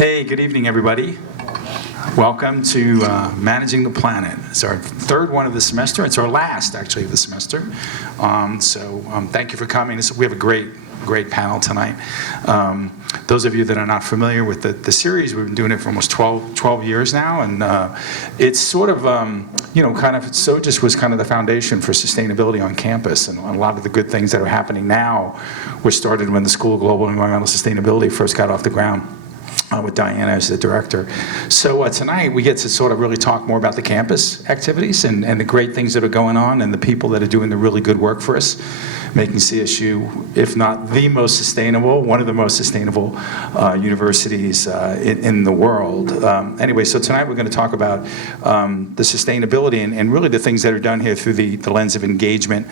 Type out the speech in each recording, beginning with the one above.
Hey, good evening, everybody. Welcome to Managing the Planet. It's our third one of the semester. It's our last, actually, of the semester. Thank you for coming. We have a great panel tonight. Those of you that are not familiar with the series, we've been doing it for almost 12 years now, and it's sort of, SOGIS was kind of the foundation for sustainability on campus, and a lot of the good things that are happening now were started when the School of Global and Environmental Sustainability first got off the ground. With Diana as the director. So tonight we get to sort of really talk more about the campus activities and the great things that are going on and the people that are doing the really good work for us, making CSU, if not the most sustainable, one of the most sustainable universities in the world. Anyway, so tonight we're going to talk about the sustainability and really the things that are done here through the lens of engagement,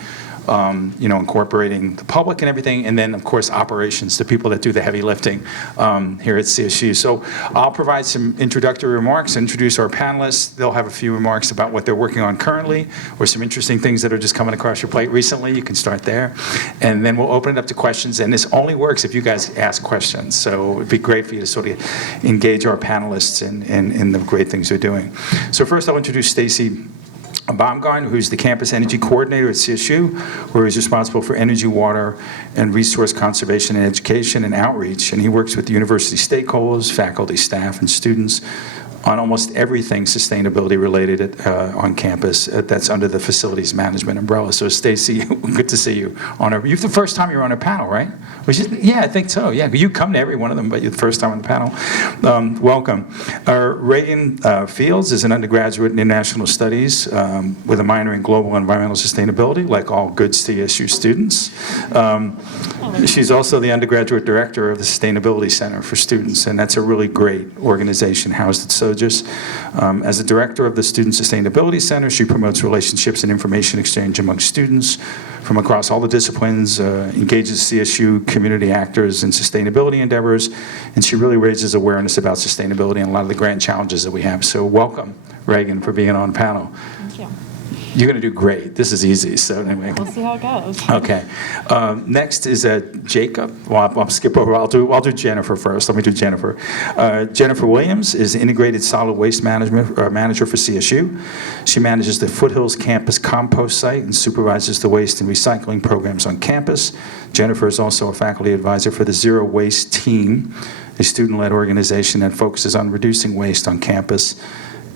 incorporating the public and everything, and then, of course, operations, the people that do the heavy lifting here at CSU. So I'll provide some introductory remarks, introduce our panelists. They'll have a few remarks about what they're working on currently, or some interesting things that are just coming across your plate recently. You can start there. And then we'll open it up to questions, and this only works if you guys ask questions. So it'd be great for you to sort of engage our panelists in the great things they're doing. So first I'll introduce Stacey Baumgarn, who's the Campus Energy Coordinator at CSU, where he's responsible for energy, water, and resource conservation and education and outreach. And he works with the university stakeholders, faculty, staff, and students on almost everything sustainability related on campus that's under the facilities management umbrella. So Stacey, good to see you. You're the first time you're on a panel, right? Yeah, I think so. Yeah, you come to every one of them, but you're the first time on the panel. Welcome. Reaghan Fields is an undergraduate in international studies with a minor in global environmental sustainability, like all good CSU students. She's also the undergraduate director of the Sustainability Center for Students, and that's a really great organization housed at SOGIS. As the director of the Student Sustainability Center, she promotes relationships and information exchange among students from across all the disciplines, engages CSU community actors in sustainability endeavors, and she really raises awareness about sustainability and a lot of the grand challenges that we have. So welcome, Reaghan, for being on panel. Thank you. You're going to do great. This is easy, so anyway. We'll see how it goes. Okay. Next is Jacob. Well, I'll skip over. I'll do Jennifer first. Let me do Jennifer. Jennifer Williams is Integrated Solid Waste Management Manager for CSU. She manages the Foothills Campus compost site and supervises the waste and recycling programs on campus. Jennifer is also a faculty advisor for the Zero Waste Team, a student-led organization that focuses on reducing waste on campus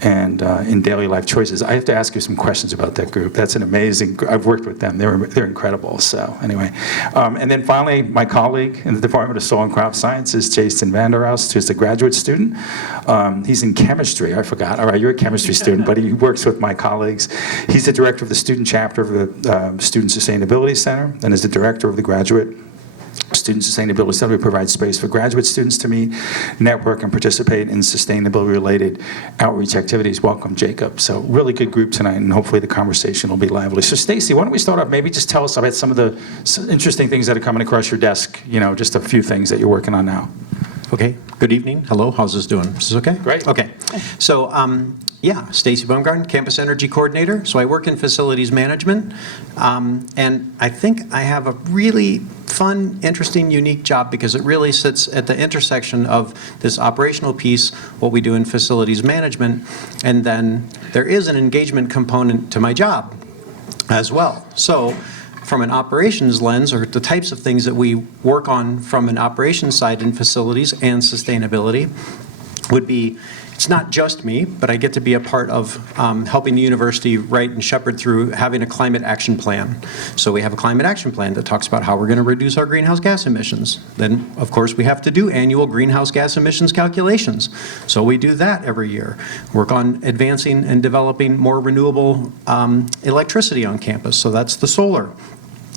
and in daily life choices. I have to ask you some questions about that group. That's an amazing, I've worked with them. They're incredible, so anyway. And then finally, my colleague in the Department of Soil and Crop Sciences, Jason Vanderhaus, who's a graduate student. He's in chemistry, I forgot. All right, you're a chemistry student, but he works with my colleagues. He's the director of the student chapter of the Student Sustainability Center and is the director of the Graduate Student Sustainability Center. We provide space for graduate students to meet, network, and participate in sustainability-related outreach activities. Welcome, Jacob. So really good group tonight, and hopefully the conversation will be lively. So Stacey, why don't we start off, maybe just tell us about some of the interesting things that are coming across your desk, just a few things that you're working on now. Okay, good evening. Hello, how's this doing? Is this okay? Great. Okay, so yeah, Stacey Baumgarn, Campus Energy Coordinator. So I work in facilities management, and I think I have a really fun, interesting, unique job because it really sits at the intersection of this operational piece, what we do in facilities management, and then there is an engagement component to my job as well. So from an operations lens, or the types of things that we work on from an operations side in facilities and sustainability would be, it's not just me, but I get to be a part of helping the university write and shepherd through having a climate action plan. So we have a climate action plan that talks about how we're going to reduce our greenhouse gas emissions. Then, of course, we have to do annual greenhouse gas emissions calculations. So we do that every year. Work on advancing and developing more renewable electricity on campus. So that's the solar.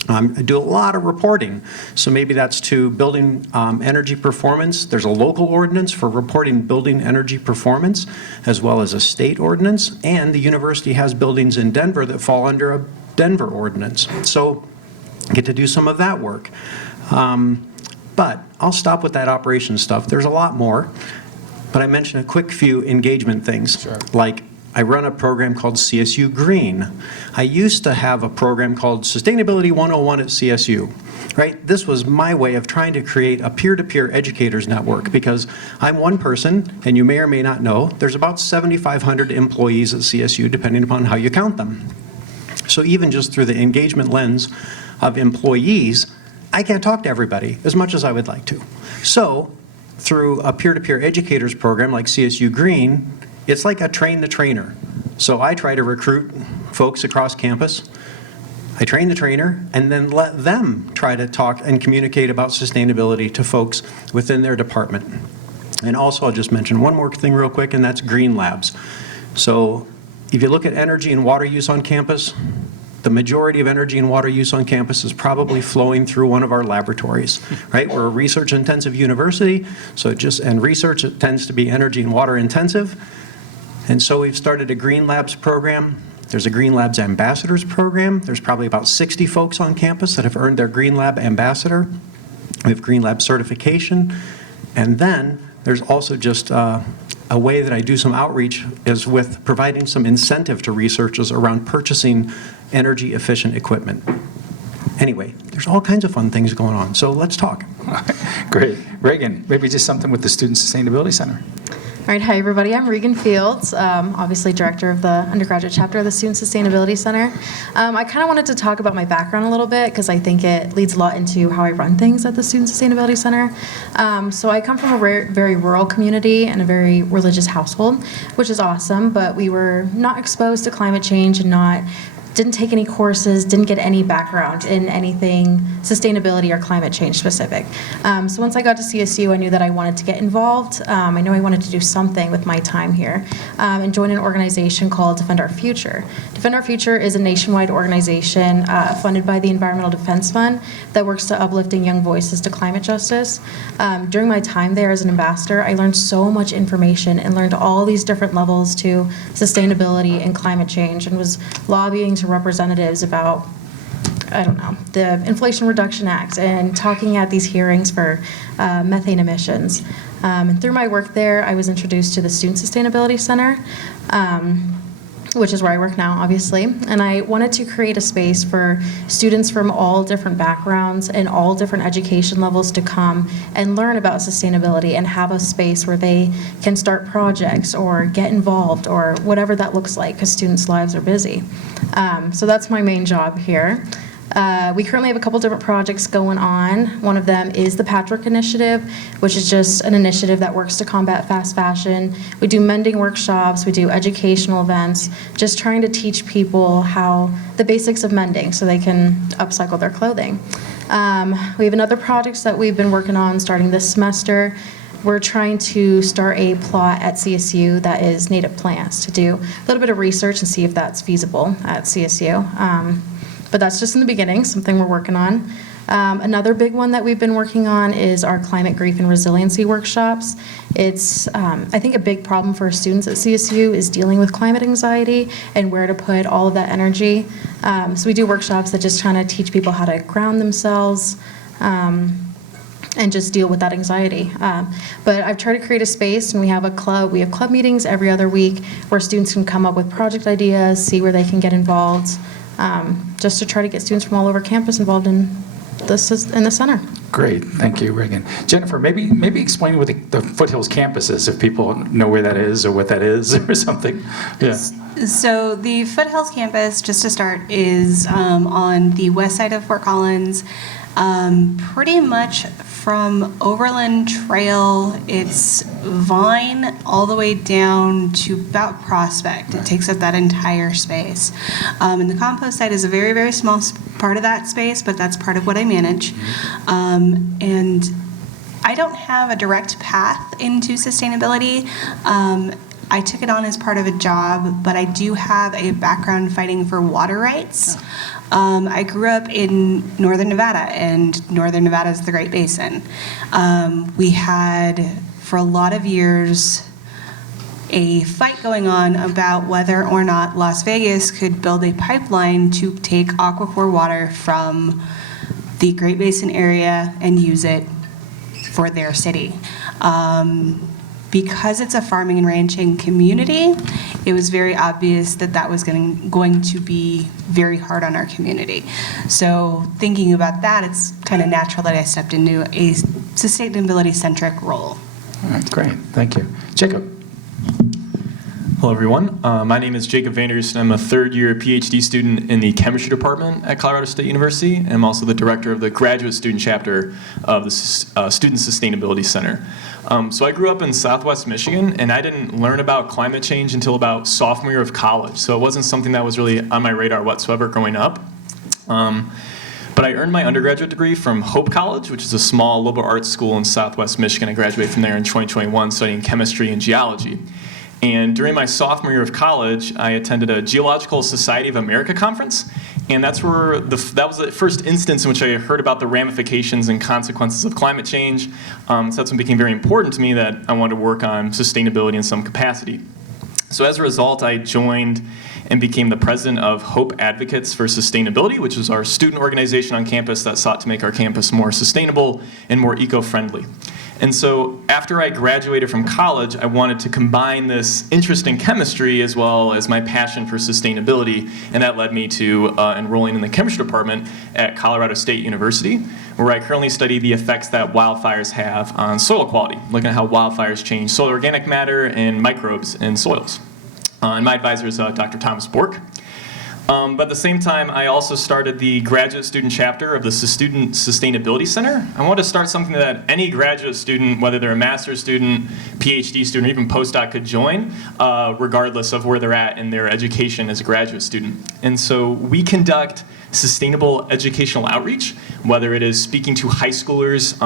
I do a lot of reporting, so maybe that's to building energy performance. There's a local ordinance for reporting building energy performance, as well as a state ordinance, and the university has buildings in Denver that fall under a Denver ordinance. So I get to do some of that work. But I'll stop with that operations stuff. There's a lot more, but I mentioned a quick few engagement things. Sure. Like I run a program called CSU Green. I used to have a program called Sustainability 101 at CSU. Right? This was my way of trying to create a peer-to-peer educators network, because I'm one person, and you may or may not know, there's about 7,500 employees at CSU, depending upon how you count them. So even just through the engagement lens of employees, I can't talk to everybody as much as I would like to. So through a peer-to-peer educators program like CSU Green, it's like a train the trainer. So I try to recruit folks across campus. I train the trainer and then let them try to talk and communicate about sustainability to folks within their department. And also, I'll just mention one more thing real quick, and that's green labs. So if you look at energy and water use on campus, the majority of energy and water use on campus is probably flowing through one of our laboratories, right? We're a research-intensive university, and research tends to be energy and water intensive. And so we've started a Green Labs program. There's a Green Labs Ambassadors program. There's probably about 60 folks on campus that have earned their Green Lab Ambassador. We have Green Lab certification. And then there's also just a way that I do some outreach is with providing some incentive to researchers around purchasing energy efficient equipment. Anyway, there's all kinds of fun things going on. So let's talk. Great. Reaghan, maybe just something with the Student Sustainability Center. All right, hi everybody, I'm Reaghan Fields, obviously director of the undergraduate chapter of the Student Sustainability Center. I kind of wanted to talk about my background a little bit because I think it leads a lot into how I run things at the Student Sustainability Center. So I come from a very rural community and a very religious household, which is awesome, but we were not exposed to climate change and didn't take any courses, didn't get any background in anything sustainability or climate change specific. So once I got to CSU, I knew that I wanted to get involved. I knew I wanted to do something with my time here and join an organization called Defend Our Future. Defend Our Future is a nationwide organization funded by the Environmental Defense Fund that works to uplifting young voices to climate justice. During my time there as an ambassador, I learned so much information and learned all these different levels to sustainability and climate change, and was lobbying to representatives about, I don't know, the Inflation Reduction Act and talking at these hearings for methane emissions. And through my work there, I was introduced to the Student Sustainability Center, which is where I work now, obviously. And I wanted to create a space for students from all different backgrounds and all different education levels to come and learn about sustainability and have a space where they can start projects or get involved or whatever that looks like, because students' lives are busy. So that's my main job here. We currently have a couple different projects going on. One of them is the Patchwork Initiative, which is just an initiative that works to combat fast fashion. We do mending workshops, we do educational events, just trying to teach people the basics of mending so they can upcycle their clothing. We have another project that we've been working on starting this semester. We're trying to start a plot at CSU that is native plants, to do a little bit of research and see if that's feasible at CSU. But that's just in the beginning, something we're working on. Another big one that we've been working on is our climate grief and resiliency workshops. It's, I think, a big problem for students at CSU is dealing with climate anxiety and where to put all of that energy. So we do workshops that just try to teach people how to ground themselves and just deal with that anxiety. But I've tried to create a space, and we have a club. We have club meetings every other week where students can come up with project ideas, see where they can get involved. Just to try to get students from all over campus involved in the center. Great, thank you, Reaghan. Jennifer, maybe explain what the Foothills campus is, if people know where that is or what that is or something. Yeah. So the Foothills campus, just to start, is on the west side of Fort Collins, pretty much from Overland Trail. It's Vine all the way down to about Prospect. It takes up that entire space. And the compost site is a very small part of that space, but that's part of what I manage. And I don't have a direct path into sustainability. I took it on as part of a job, but I do have a background fighting for water rights. I grew up in northern Nevada, and northern Nevada is the Great Basin. We had, for a lot of years, a fight going on about whether or not Las Vegas could build a pipeline to take aquifer water from the Great Basin area and use it for their city. because it's a farming and ranching community, it was very obvious that that was going to be very hard on our community. So thinking about that, it's kind of natural that I stepped into a sustainability-centric role. All right, great. Thank you. Jacob. Hello, everyone. My name is Jacob Vanders, and I'm a third-year PhD student in the chemistry department at Colorado State University, and I'm also the director of the graduate student chapter of the Student Sustainability Center. So I grew up in Southwest Michigan, and I didn't learn about climate change until about sophomore year of college, so it wasn't something that was really on my radar whatsoever growing up. But I earned my undergraduate degree from Hope College, which is a small liberal arts school in Southwest Michigan. I graduated from there in 2021 studying chemistry and geology. And during my sophomore year of college, I attended a Geological Society of America conference, and that was the first instance in which I heard about the ramifications and consequences of climate change. So that's when it became very important to me that I wanted to work on sustainability in some capacity. So as a result, I joined and became the president of Hope Advocates for Sustainability, which is our student organization on campus that sought to make our campus more sustainable and more eco-friendly. And so after I graduated from college, I wanted to combine this interest in chemistry as well as my passion for sustainability, and that led me to enrolling in the chemistry department at Colorado State University, where I currently study the effects that wildfires have on soil quality, looking at how wildfires change soil organic matter and microbes in soils. And my advisor is Dr. Thomas Bork. But at the same time, I also started the graduate student chapter of the Student Sustainability Center. I wanted to start something that any graduate student, whether they're a master's student, PhD student, or even postdoc, could join, regardless of where they're at in their education as a graduate student. And so we conduct sustainable educational outreach, whether it is speaking to high schoolers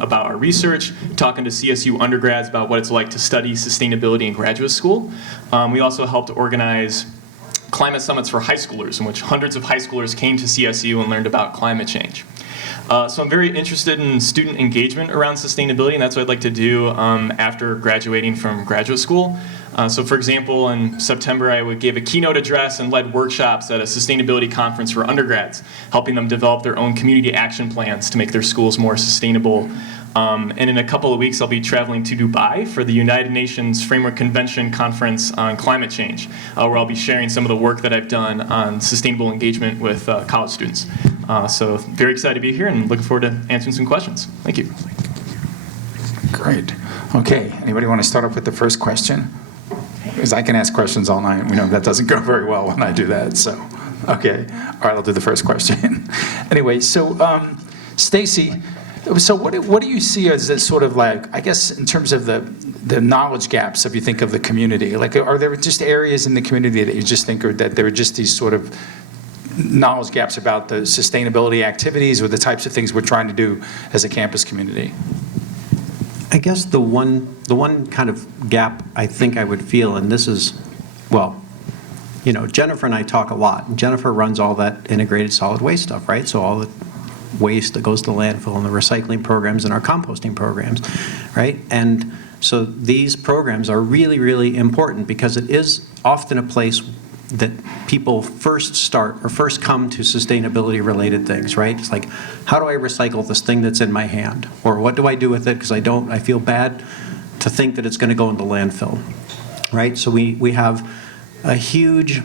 about our research, talking to CSU undergrads about what it's like to study sustainability in graduate school. We also help to organize climate summits for high schoolers, in which hundreds of high schoolers came to CSU and learned about climate change. So I'm very interested in student engagement around sustainability, and that's what I'd like to do after graduating from graduate school. So for example, in September, I gave a keynote address and led workshops at a sustainability conference for undergrads, helping them develop their own community action plans to make their schools more sustainable. And in a couple of weeks, I'll be traveling to Dubai for the United Nations Framework Convention Conference on Climate Change, where I'll be sharing some of the work that I've done on sustainable engagement with college students. So very excited to be here and looking forward to answering some questions. Thank you. Great. Okay, anybody want to start off with the first question? Because I can ask questions all night. We know that doesn't go very well when I do that, so. Okay, all right, I'll do the first question. Anyway, so Stacey, so what do you see as this sort of like, I guess in terms of the knowledge gaps, if you think of the community, like are there just areas in the community that you just think are, that there are just these sort of knowledge gaps about the sustainability activities or the types of things we're trying to do as a campus community? I guess the one kind of gap I think I would feel, and this is, well, you know, Jennifer and I talk a lot, and Jennifer runs all that integrated solid waste stuff, right? So all the waste that goes to landfill and the recycling programs and our composting programs, right? And so these programs are really, really important because it is often a place that people first start or first come to sustainability related things, right? It's like, how do I recycle this thing that's in my hand? Or what do I do with it? Because I feel bad to think that it's going to go into landfill, right? So we have a huge,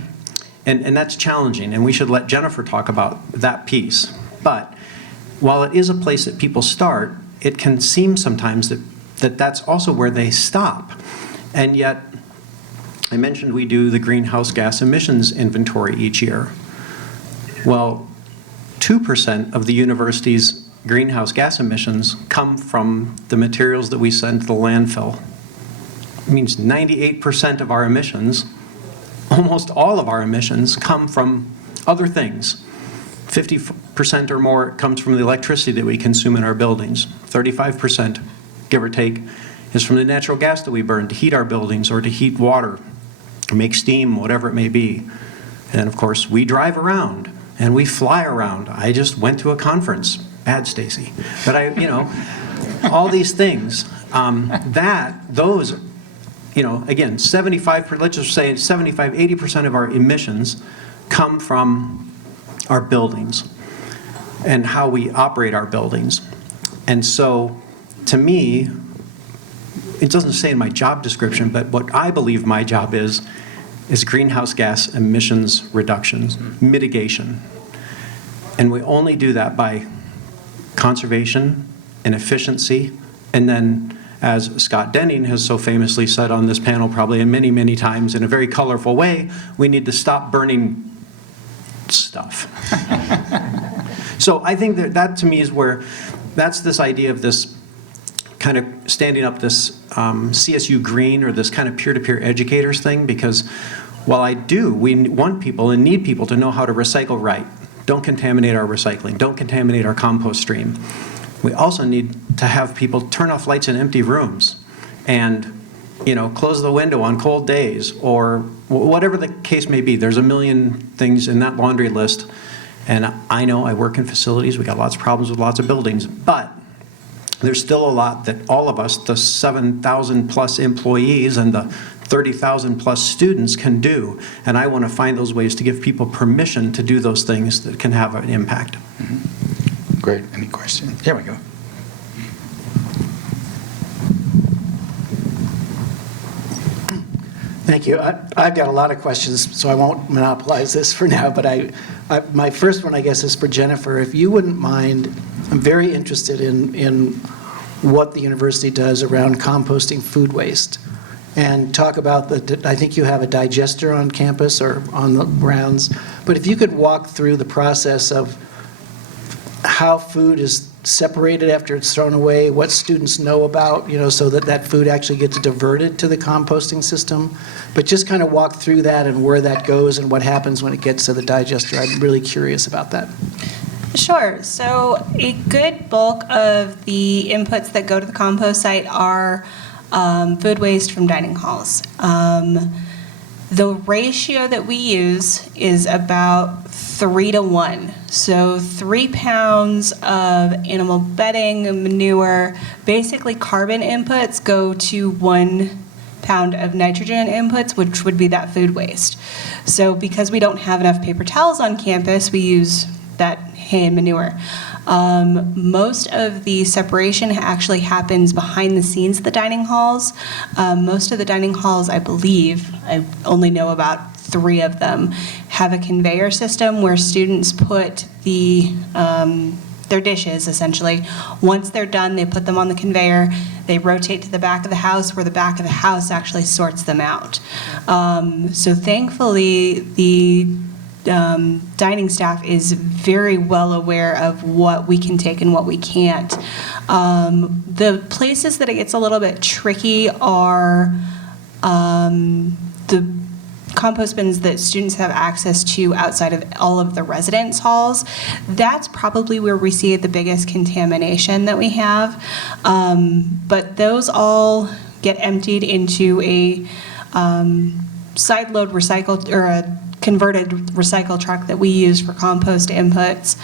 and that's challenging, and we should let Jennifer talk about that piece. But while it is a place that people start, it can seem sometimes that that's also where they stop. And yet, I mentioned we do the greenhouse gas emissions inventory each year. Well, 2% of the university's greenhouse gas emissions come from the materials that we send to the landfill. It means 98% of our emissions, almost all of our emissions, come from other things. 50% or more comes from the electricity that we consume in our buildings. 35%, give or take, is from the natural gas that we burn to heat our buildings or to heat water, or make steam, whatever it may be. And of course, we drive around and we fly around. I just went to a conference. Bad, Stacey. But all these things, those, again, 75%, let's just say 75, 80% of our emissions come from our buildings and how we operate our buildings. And so, to me, it doesn't say in my job description, but what I believe my job is greenhouse gas emissions reductions, mitigation. And we only do that by conservation and efficiency, and then, as Scott Denning has so famously said on this panel probably many, many times in a very colorful way, we need to stop burning stuff. So I think that to me is where, that's this idea of this kind of standing up this CSU green, or this kind of peer-to-peer educators thing, because while we want people and need people to know how to recycle right, don't contaminate our recycling, don't contaminate our compost stream. We also need to have people turn off lights in empty rooms and, close the window on cold days, or whatever the case may be. There's a million things in that laundry list. And I know I work in facilities, we got lots of problems with lots of buildings, but there's still a lot that all of us, the 7,000 plus employees and the 30,000 plus students, can do. And I want to find those ways to give people permission to do those things that can have an impact. Mm-hmm. Great. Any questions? Here we go. Thank you. I've got a lot of questions, so I won't monopolize this for now, but my first one, I guess, is for Jennifer. If you wouldn't mind, I'm very interested in what the university does around composting food waste, and talk about I think you have a digester on campus or on the grounds, but if you could walk through the process of how food is separated after it's thrown away, what students know about, so that food actually gets diverted to the composting system. But just kind of walk through that and where that goes and what happens when it gets to the digester. I'm really curious about that. Sure. So a good bulk of the inputs that go to the compost site are food waste from dining halls. The ratio that we use is about 3-to-1. So 3 pounds of animal bedding, manure, basically carbon inputs go to 1 pound of nitrogen inputs, which would be that food waste. So because we don't have enough paper towels on campus, we use that hay and manure. Most of the separation actually happens behind the scenes at the dining halls. Most of the dining halls, I believe, I only know about 3 of them, have a conveyor system where students put their dishes, essentially. Once they're done, they put them on the conveyor, they rotate to the back of the house, where the back of the house actually sorts them out. So thankfully, the dining staff is very well aware of what we can take and what we can't. The places that it gets a little bit tricky are the compost bins that students have access to outside of all of the residence halls. That's probably where we see the biggest contamination that we have. But those all get emptied into a side load recycle, or a converted recycle truck that we use for compost inputs,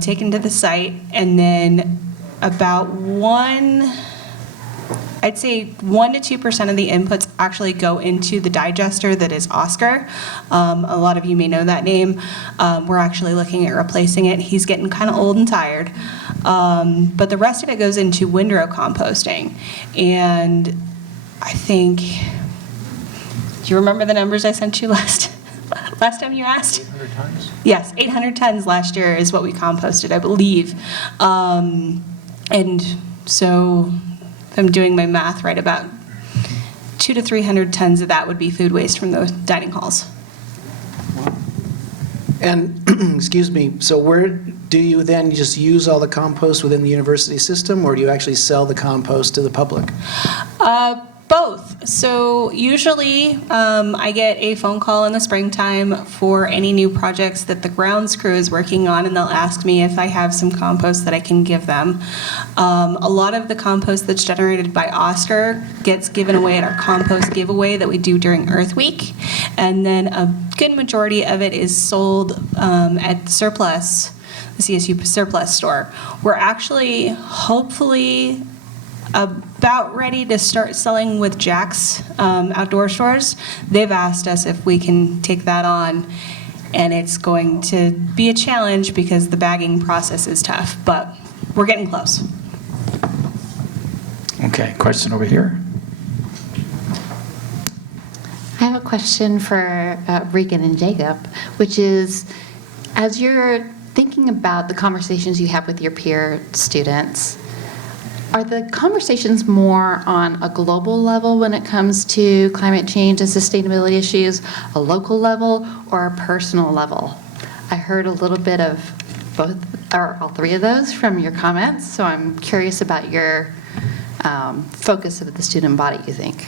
taken to the site, and then about 1 to 2% of the inputs actually go into the digester that is Oscar. A lot of you may know that name. We're actually looking at replacing it. He's getting kind of old and tired. But the rest of it goes into windrow composting. And I think, do you remember the numbers I sent you last time you asked? 800 tons? Yes, 800 tons last year is what we composted, I believe. And so, if I'm doing my math right, about 200 to 300 tons of that would be food waste from those dining halls. And, excuse me, so where do you then just use all the compost within the university system, or do you actually sell the compost to the public? Both. So usually I get a phone call in the springtime for any new projects that the grounds crew is working on, and they'll ask me if I have some compost that I can give them. A lot of the compost that's generated by Oscar gets given away at our compost giveaway that we do during Earth Week, and then a good majority of it is sold at the surplus, the CSU surplus store. We're actually hopefully about ready to start selling with Jack's outdoor stores. They've asked us if we can take that on, and it's going to be a challenge because the bagging process is tough, but we're getting close. Okay, question over here. question for Reaghan and Jacob, which is, as you're thinking about the conversations you have with your peer students, are the conversations more on a global level when it comes to climate change and sustainability issues, a local level, or a personal level? I heard a little bit of both, or all three of those from your comments, so I'm curious about your focus of the student body, you think.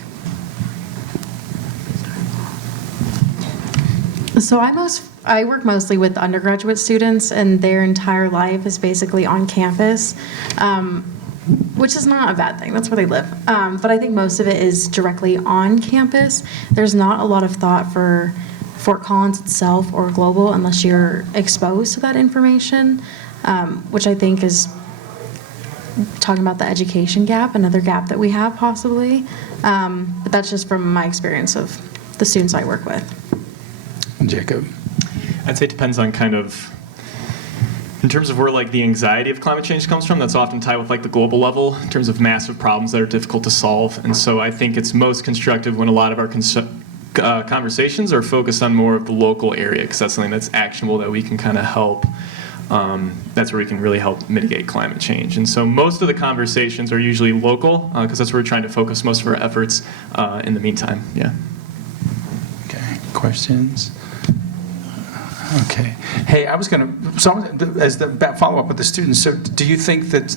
So I work mostly with undergraduate students, and their entire life is basically on campus, which is not a bad thing. That's where they live. But I think most of it is directly on campus. There's not a lot of thought for Fort Collins itself or global unless you're exposed to that information, which I think is talking about the education gap, another gap that we have possibly. But that's just from my experience of the students I work with. Jacob? I'd say it depends on kind of, in terms of where like the anxiety of climate change comes from, that's often tied with like the global level in terms of massive problems that are difficult to solve. And so I think it's most constructive when a lot of our conversations are focused on more of the local area, because that's something that's actionable that we can kind of help. That's where we can really help mitigate climate change. And so most of the conversations are usually local, because that's where we're trying to focus most of our efforts in the meantime. Yeah. Okay, questions? Okay. Hey, I was going to, so as the follow-up with the students, so do you think that,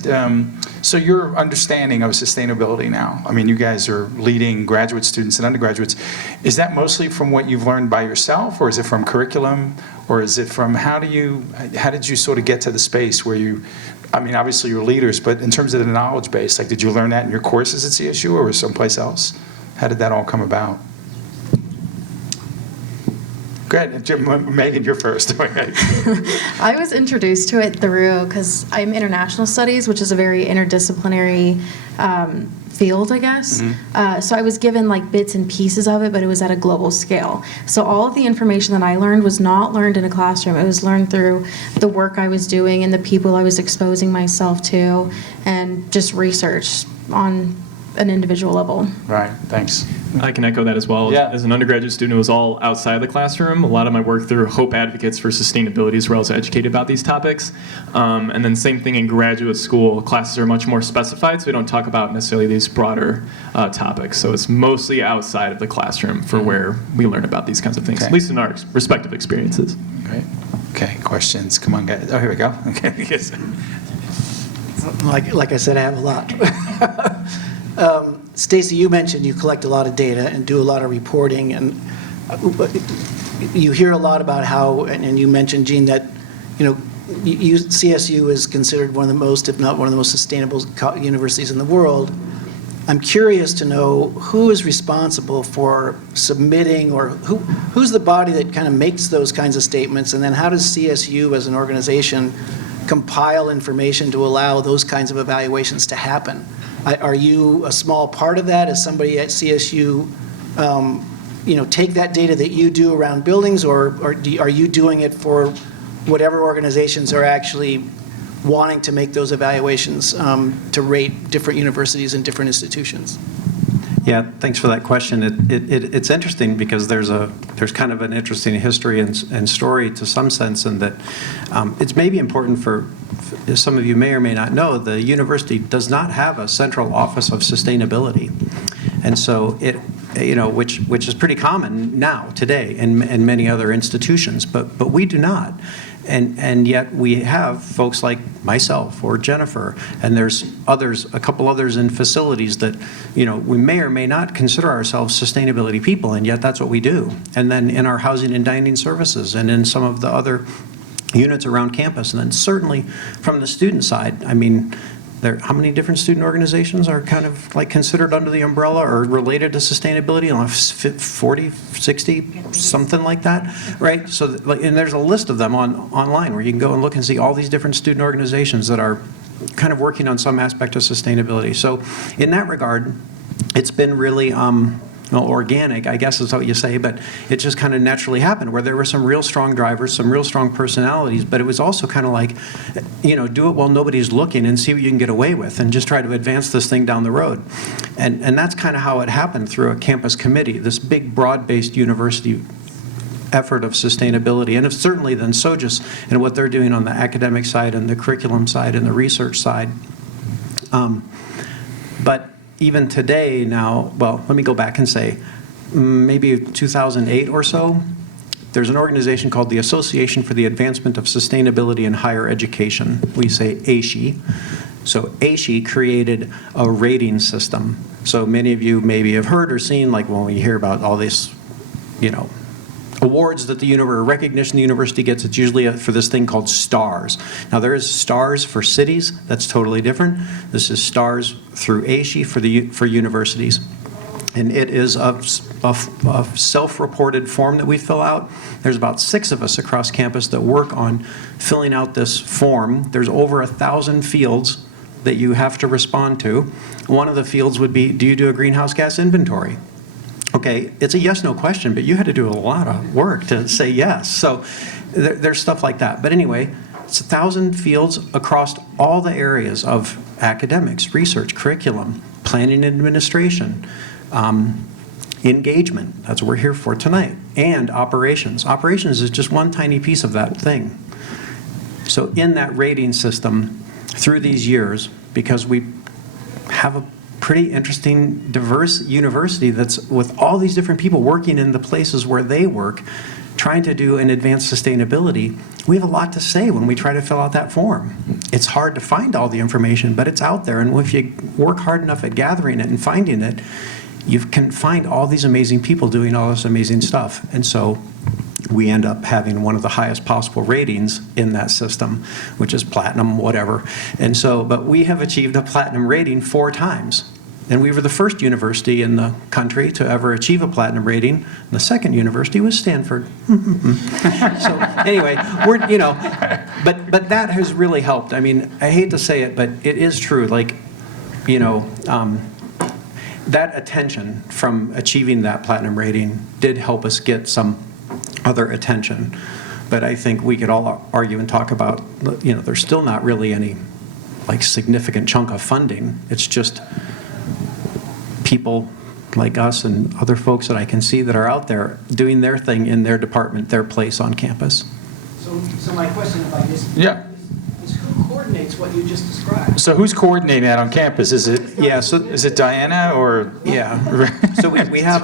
so your understanding of sustainability now, I mean, you guys are leading graduate students and undergraduates, is that mostly from what you've learned by yourself, or is it from curriculum, or is it from, how did you sort of get to the space where you, I mean, obviously you're leaders, but in terms of the knowledge base, like, did you learn that in your courses at CSU or someplace else? How did that all come about? Go ahead, Megan, you're first. I was introduced to it through, because I'm international studies, which is a very interdisciplinary field, I guess. Mm-hmm. So I was given like bits and pieces of it, but it was at a global scale. So all of the information that I learned was not learned in a classroom. It was learned through the work I was doing and the people I was exposing myself to, and just research on an individual level. Right, thanks. I can echo that as well. Yeah. As an undergraduate student, it was all outside of the classroom. A lot of my work through Hope Advocates for Sustainability is where I was educated about these topics. And then same thing in graduate school. Classes are much more specified, so we don't talk about necessarily these broader topics. So it's mostly outside of the classroom for where we learn about these kinds of things, Okay. at least in our respective experiences. Great. Okay, questions? Come on, guys. Oh, here we go. Okay. Yes. Like I said, I have a lot. Stacey, you mentioned you collect a lot of data and do a lot of reporting, and you hear a lot about how, and you mentioned, Gene, that, you know, CSU is considered one of the most, if not one of the most sustainable universities in the world. I'm curious to know who is responsible for submitting, or who's the body that kind of makes those kinds of statements, and then how does CSU as an organization compile information to allow those kinds of evaluations to happen? Are you a small part of that? Is somebody at CSU, you know, take that data that you do around buildings, or are you doing it for whatever organizations are actually wanting to make those evaluations to rate different universities and different institutions? Yeah, thanks for that question. It's interesting because there's kind of an interesting history and story to some sense, in that it's maybe important for some of you may or may not know, the university does not have a central office of sustainability, and so it, you know, which is pretty common now today in many other institutions, but we do not. And yet we have folks like myself or Jennifer, and there's others, a couple others in facilities that, you know, we may or may not consider ourselves sustainability people, and yet that's what we do. And then in our housing and dining services, and in some of the other units around campus, and then certainly from the student side, I mean, how many different student organizations are kind of like considered under the umbrella or related to sustainability? 40, 60, something like that, right? So, and there's a list of them online where you can go and look and see all these different student organizations that are kind of working on some aspect of sustainability. So in that regard, it's been really well, organic, I guess is what you say, but it just kind of naturally happened, where there were some real strong drivers, some real strong personalities, but it was also kind of like, do it while nobody's looking and see what you can get away with, and just try to advance this thing down the road. And that's kind of how it happened, through a campus committee, this big, broad-based university effort of sustainability, and certainly then SOGIS and what they're doing on the academic side and the curriculum side and the research side. But even today now, well, let me go back and say, maybe 2008 or so, there's an organization called the Association for the Advancement of Sustainability in Higher Education. We say ASHE. So ASHE created a rating system. So many of you maybe have heard or seen, like when we hear about all this, awards that recognition the university gets, it's usually for this thing called STARS. Now there is STARS for cities, that's totally different. This is STARS through ASHE for universities. And it is a self-reported form that we fill out. There's about 6 of us across campus that work on filling out this form. There's over 1,000 fields that you have to respond to. One of the fields would be, do you do a greenhouse gas inventory? Okay, it's a yes/no question, but you had to do a lot of work to say yes. So there's stuff like that. But anyway, it's 1,000 fields across all the areas of academics, research, curriculum, planning and administration, engagement, that's what we're here for tonight, and operations. Operations is just one tiny piece of that thing. So in that rating system, through these years, because we have a pretty interesting, diverse university that's with all these different people working in the places where they work, trying to do and advance sustainability, we have a lot to say when we try to fill out that form. It's hard to find all the information, but it's out there, and if you work hard enough at gathering it and finding it, you can find all these amazing people doing all this amazing stuff. And so we end up having one of the highest possible ratings in that system, which is platinum, whatever. And so, but we have achieved a platinum rating 4 times. And we were the first university in the country to ever achieve a platinum rating. And the second university was Stanford. So anyway, but that has really helped. I mean, I hate to say it, but it is true. Like, that attention from achieving that platinum rating did help us get some other attention. But I think we could all argue and talk about, there's still not really any significant chunk of funding. It's just people like us and other folks that I can see that are out there doing their thing in their department, their place on campus. So my question, if I just... Yeah. is who coordinates what you just described? So who's coordinating that on campus? Is it is it Diana or? Yeah. So we have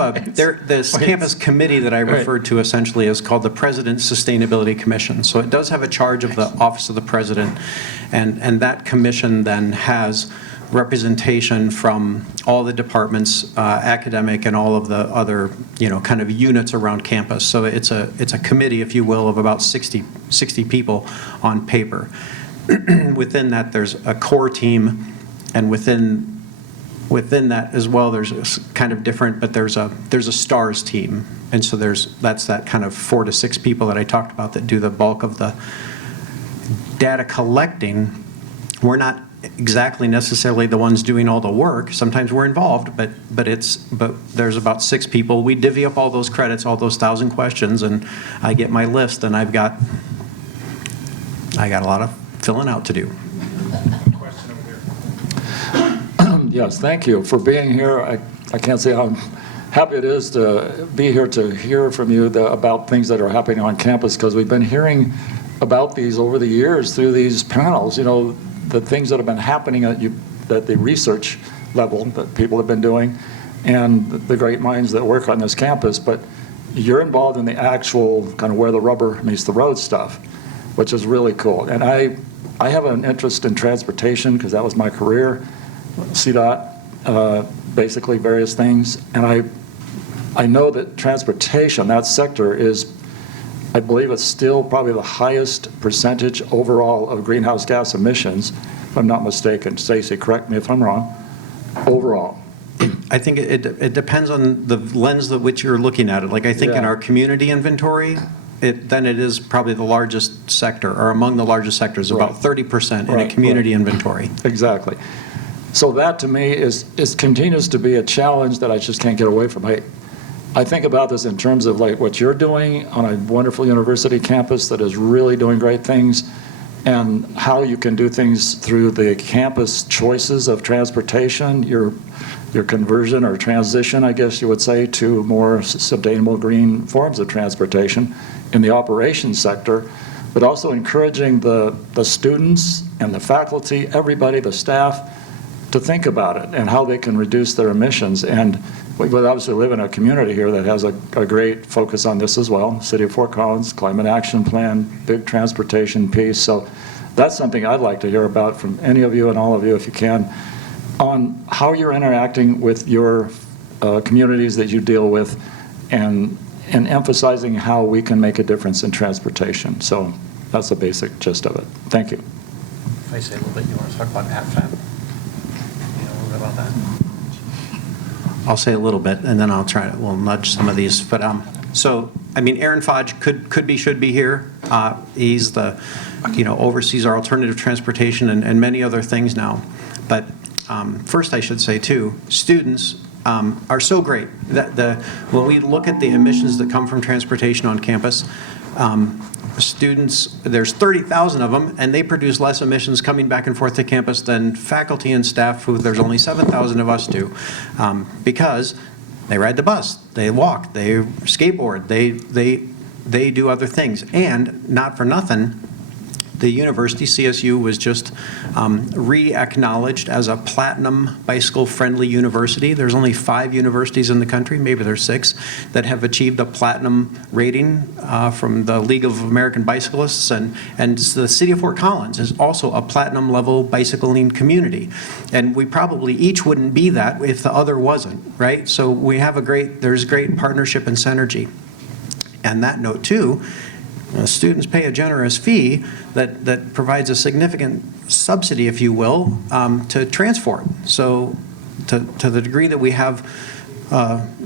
this campus committee that I referred to essentially is called the President's Sustainability Commission. So it does have a charge of the Office of the President, and that commission then has representation from all the departments, academic and all of the other, kind of units around campus. So it's a committee, if you will, of about 60 people on paper. Within that, there's a core team, and within that as well, there's a kind of different, but there's a STARS team, and so that's that kind of 4 to 6 people that I talked about that do the bulk of the data collecting. We're not exactly necessarily the ones doing all the work. Sometimes we're involved, but there's about 6 people. We divvy up all those credits, all those 1,000 questions, and I get my list, and I got a lot of filling out to do. Question over here. Yes, thank you for being here. I can't say how happy it is to be here to hear from you about things that are happening on campus, because we've been hearing about these over the years through these panels, the things that have been happening at the research level that people have been doing, and the great minds that work on this campus. But you're involved in the actual kind of where the rubber meets the road stuff, which is really cool. And I have an interest in transportation because that was my career, CDOT, basically various things. And I know that transportation, that sector is, I believe it's still probably the highest percentage overall of greenhouse gas emissions, if I'm not mistaken. Stacey, correct me if I'm wrong, overall. I think it depends on the lens of which you're looking at it. Like I think in Yeah. our community inventory, it is probably the largest sector, or among the largest sectors, about 30% in a community inventory. Exactly. So that to me is continues to be a challenge that I just can't get away from. I think about this in terms of like what you're doing on a wonderful university campus that is really doing great things, and how you can do things through the campus choices of transportation, your conversion or transition, I guess you would say, to more sustainable green forms of transportation in the operations sector, but also encouraging the students and the faculty, everybody, the staff, to think about it and how they can reduce their emissions. And we obviously live in a community here that has a great focus on this as well. City of Fort Collins, Climate Action Plan, big transportation piece. So that's something I'd like to hear about from any of you and all of you, if you can, on how you're interacting with your communities that you deal with, and emphasizing how we can make a difference in transportation. So that's the basic gist of it. Thank you. If I say a little bit, you want to talk about AFAB? You know a little bit about that? I'll say a little bit, and then we'll nudge some of these. But so, I mean, Aaron Fodge should be here. He's oversees our alternative transportation and many other things now. But first, I should say too, students are so great. When we look at the emissions that come from transportation on campus, students, there's 30,000 of them, and they produce less emissions coming back and forth to campus than faculty and staff, who there's only 7,000 of us do, because they ride the bus, they walk, they skateboard, they do other things. And not for nothing, the university, CSU, was just re-acknowledged as a platinum bicycle-friendly university. There's only 5 universities in the country, maybe there's 6, that have achieved a platinum rating from the League of American Bicyclists, and the city of Fort Collins is also a platinum-level bicycling community. And we probably each wouldn't be that if the other wasn't, right? So we have there's great partnership and synergy. And that note, too, students pay a generous fee that provides a significant subsidy, if you will, to transport. So to the degree that we have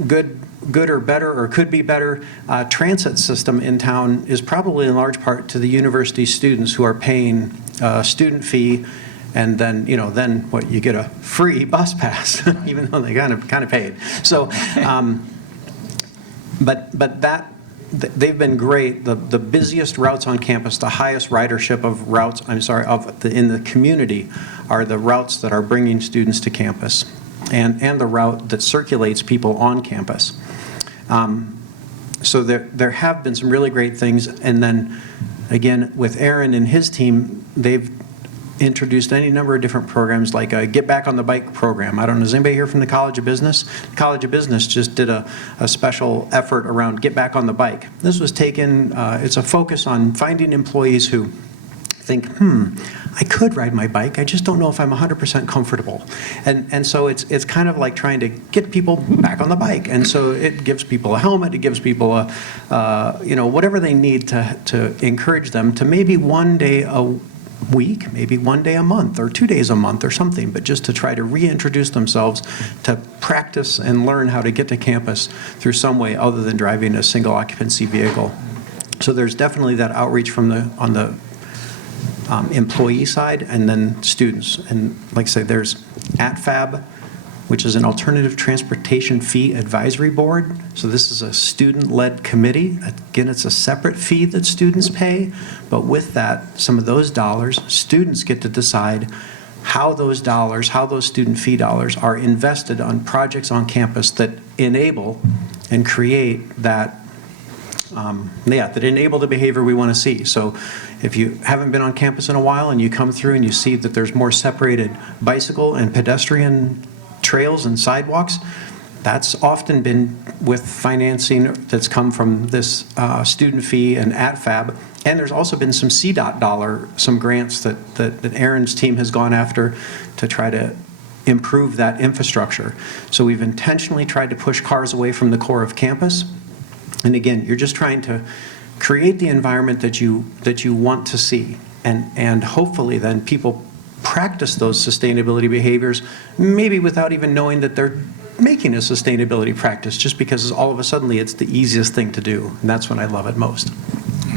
good or better or could be better transit system in town is probably in large part to the university students who are paying a student fee, and then what, you get a free bus pass even though they kind of paid. So but that they've been great. The busiest routes on campus, the highest ridership of routes, in the community, are the routes that are bringing students to campus, and the route that circulates people on campus. So there have been some really great things. And then again, with Aaron and his team, they've introduced any number of different programs, like a Get Back on the Bike program. I don't know, is anybody here from the College of Business? The College of Business just did a special effort around Get Back on the Bike. This was taken, it's a focus on finding employees who think, I could ride my bike, I just don't know if I'm 100% comfortable. And so it's kind of like trying to get people back on the bike. And so it gives people a helmet, it gives people whatever they need to encourage them to maybe one day a week, maybe one day a month or 2 days a month or something, but just to try to reintroduce themselves to practice and learn how to get to campus through some way other than driving a single occupancy vehicle. So there's definitely that outreach on the employee side, and then students. And like I say, there's ATFAB, which is an Alternative Transportation Fee Advisory Board. So this is a student-led committee. Again, it's a separate fee that students pay, but with that, some of those dollars, students get to decide how those student fee dollars are invested on projects on campus that enable and create that enable the behavior we want to see. So if you haven't been on campus in a while and you come through and you see that there's more separated bicycle and pedestrian trails and sidewalks, that's often been with financing that's come from this student fee and ATFAB. And there's also been some CDOT dollar, some grants that Aaron's team has gone after to try to improve that infrastructure. So we've intentionally tried to push cars away from the core of campus. And again, you're just trying to create the environment that you want to see. And hopefully then people practice those sustainability behaviors, maybe without even knowing that they're making a sustainability practice, just because all of a sudden it's the easiest thing to do. And that's when I love it most.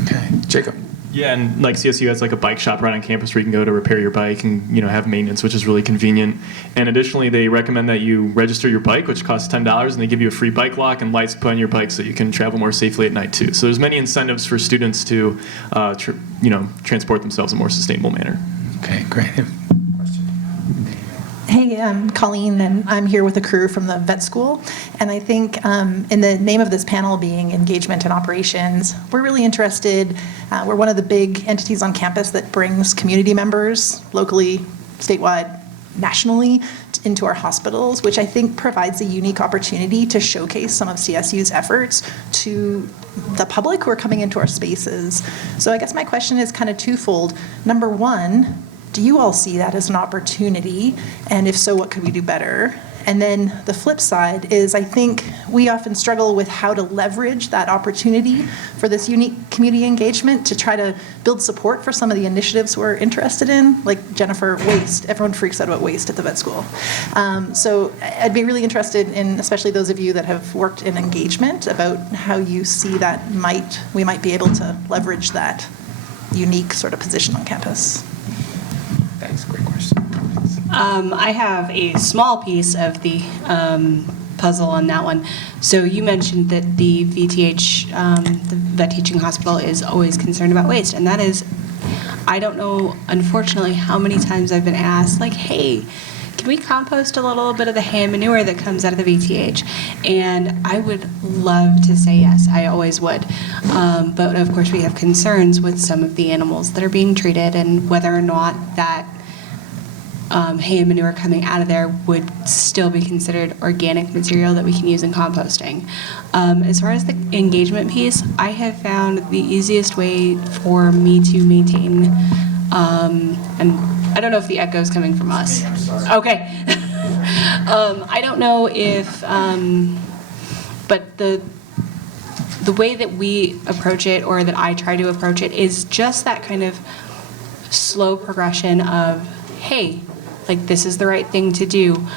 Okay. Jacob. Yeah, and like CSU has like a bike shop right on campus where you can go to repair your bike and have maintenance, which is really convenient. And additionally, they recommend that you register your bike, which costs $10, and they give you a free bike lock and lights put on your bike so you can travel more safely at night too. So there's many incentives for students to transport themselves in a more sustainable manner. Okay, great. Hey, I'm Colleen, and I'm here with a crew from the vet school. And I think in the name of this panel being engagement and operations, we're really interested. We're one of the big entities on campus that brings community members locally, statewide, nationally into our hospitals, which I think provides a unique opportunity to showcase some of CSU's efforts to the public who are coming into our spaces. So I guess my question is kind of twofold. Number one, do you all see that as an opportunity? And if so, what could we do better? And then the flip side is I think we often struggle with how to leverage that opportunity for this unique community engagement to try to build support for some of the initiatives we're interested in, like Jennifer, waste. Everyone freaks out about waste at the vet school. So I'd be really interested in, especially those of you that have worked in engagement, about how you see that we might be able to leverage that unique sort of position on campus. Thanks, great question. I have a small piece of the puzzle on that one. So you mentioned that the VTH, the vet teaching hospital, is always concerned about waste, and that is, I don't know, unfortunately, how many times I've been asked, like, hey, can we compost a little bit of the hay and manure that comes out of the VTH? And I would love to say yes, I always would. But of course we have concerns with some of the animals that are being treated and whether or not that hay and manure coming out of there would still be considered organic material that we can use in composting. As far as the engagement piece, I have found the easiest way for me to maintain, and I don't know if the echo is coming from us. Okay. I don't know if, but the way that we approach it, or that I try to approach it, is just that kind of slow progression of, hey, like, this is the right thing to do.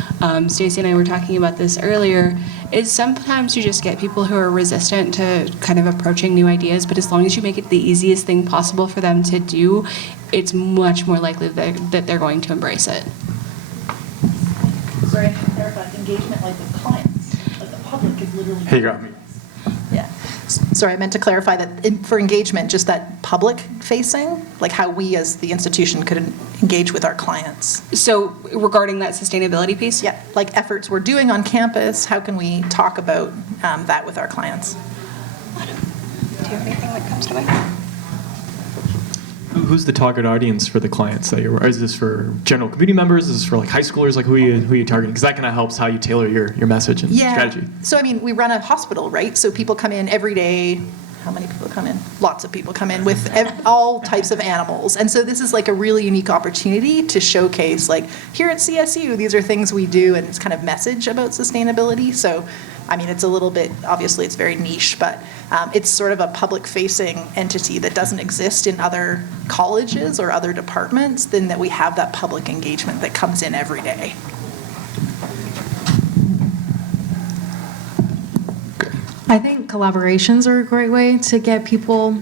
Stacey and I were talking about this earlier, is sometimes you just get people who are resistant to kind of approaching new ideas, but as long as you make it the easiest thing possible for them to do, it's much more likely that they're going to embrace it. Sorry, I can clarify engagement like with clients, like the public is literally. Here you go. Yeah. Sorry, I meant to clarify that for engagement, just that public facing, like how we as the institution could engage with our clients. So regarding that sustainability piece? Yeah, like efforts we're doing on campus, how can we talk about that with our clients? Do you have anything that comes to mind? Who's the target audience for the clients that you're? Is this for general community members? Is this for like high schoolers? Like who are you targeting? Because that kind of helps how you tailor your message and strategy. So I mean, we run a hospital, right? So people come in every day. How many people come in? Lots of people come in with all types of animals. And so this is like a really unique opportunity to showcase, like, here at CSU, these are things we do, and it's kind of message about sustainability. So, I mean, it's a little bit, obviously it's very niche, but it's sort of a public-facing entity that doesn't exist in other colleges or other departments, then that we have that public engagement that comes in every day. I think collaborations are a great way to get people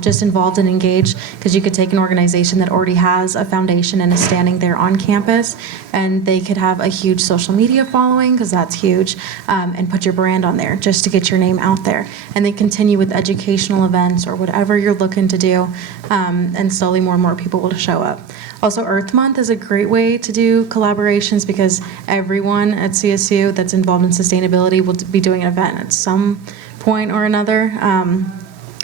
just involved and engaged, because you could take an organization that already has a foundation and is standing there on campus, and they could have a huge social media following, because that's huge, and put your brand on there just to get your name out there. And they continue with educational events or whatever you're looking to do, and slowly more and more people will show up. Also, Earth Month is a great way to do collaborations, because everyone at CSU that's involved in sustainability will be doing an event at some point or another.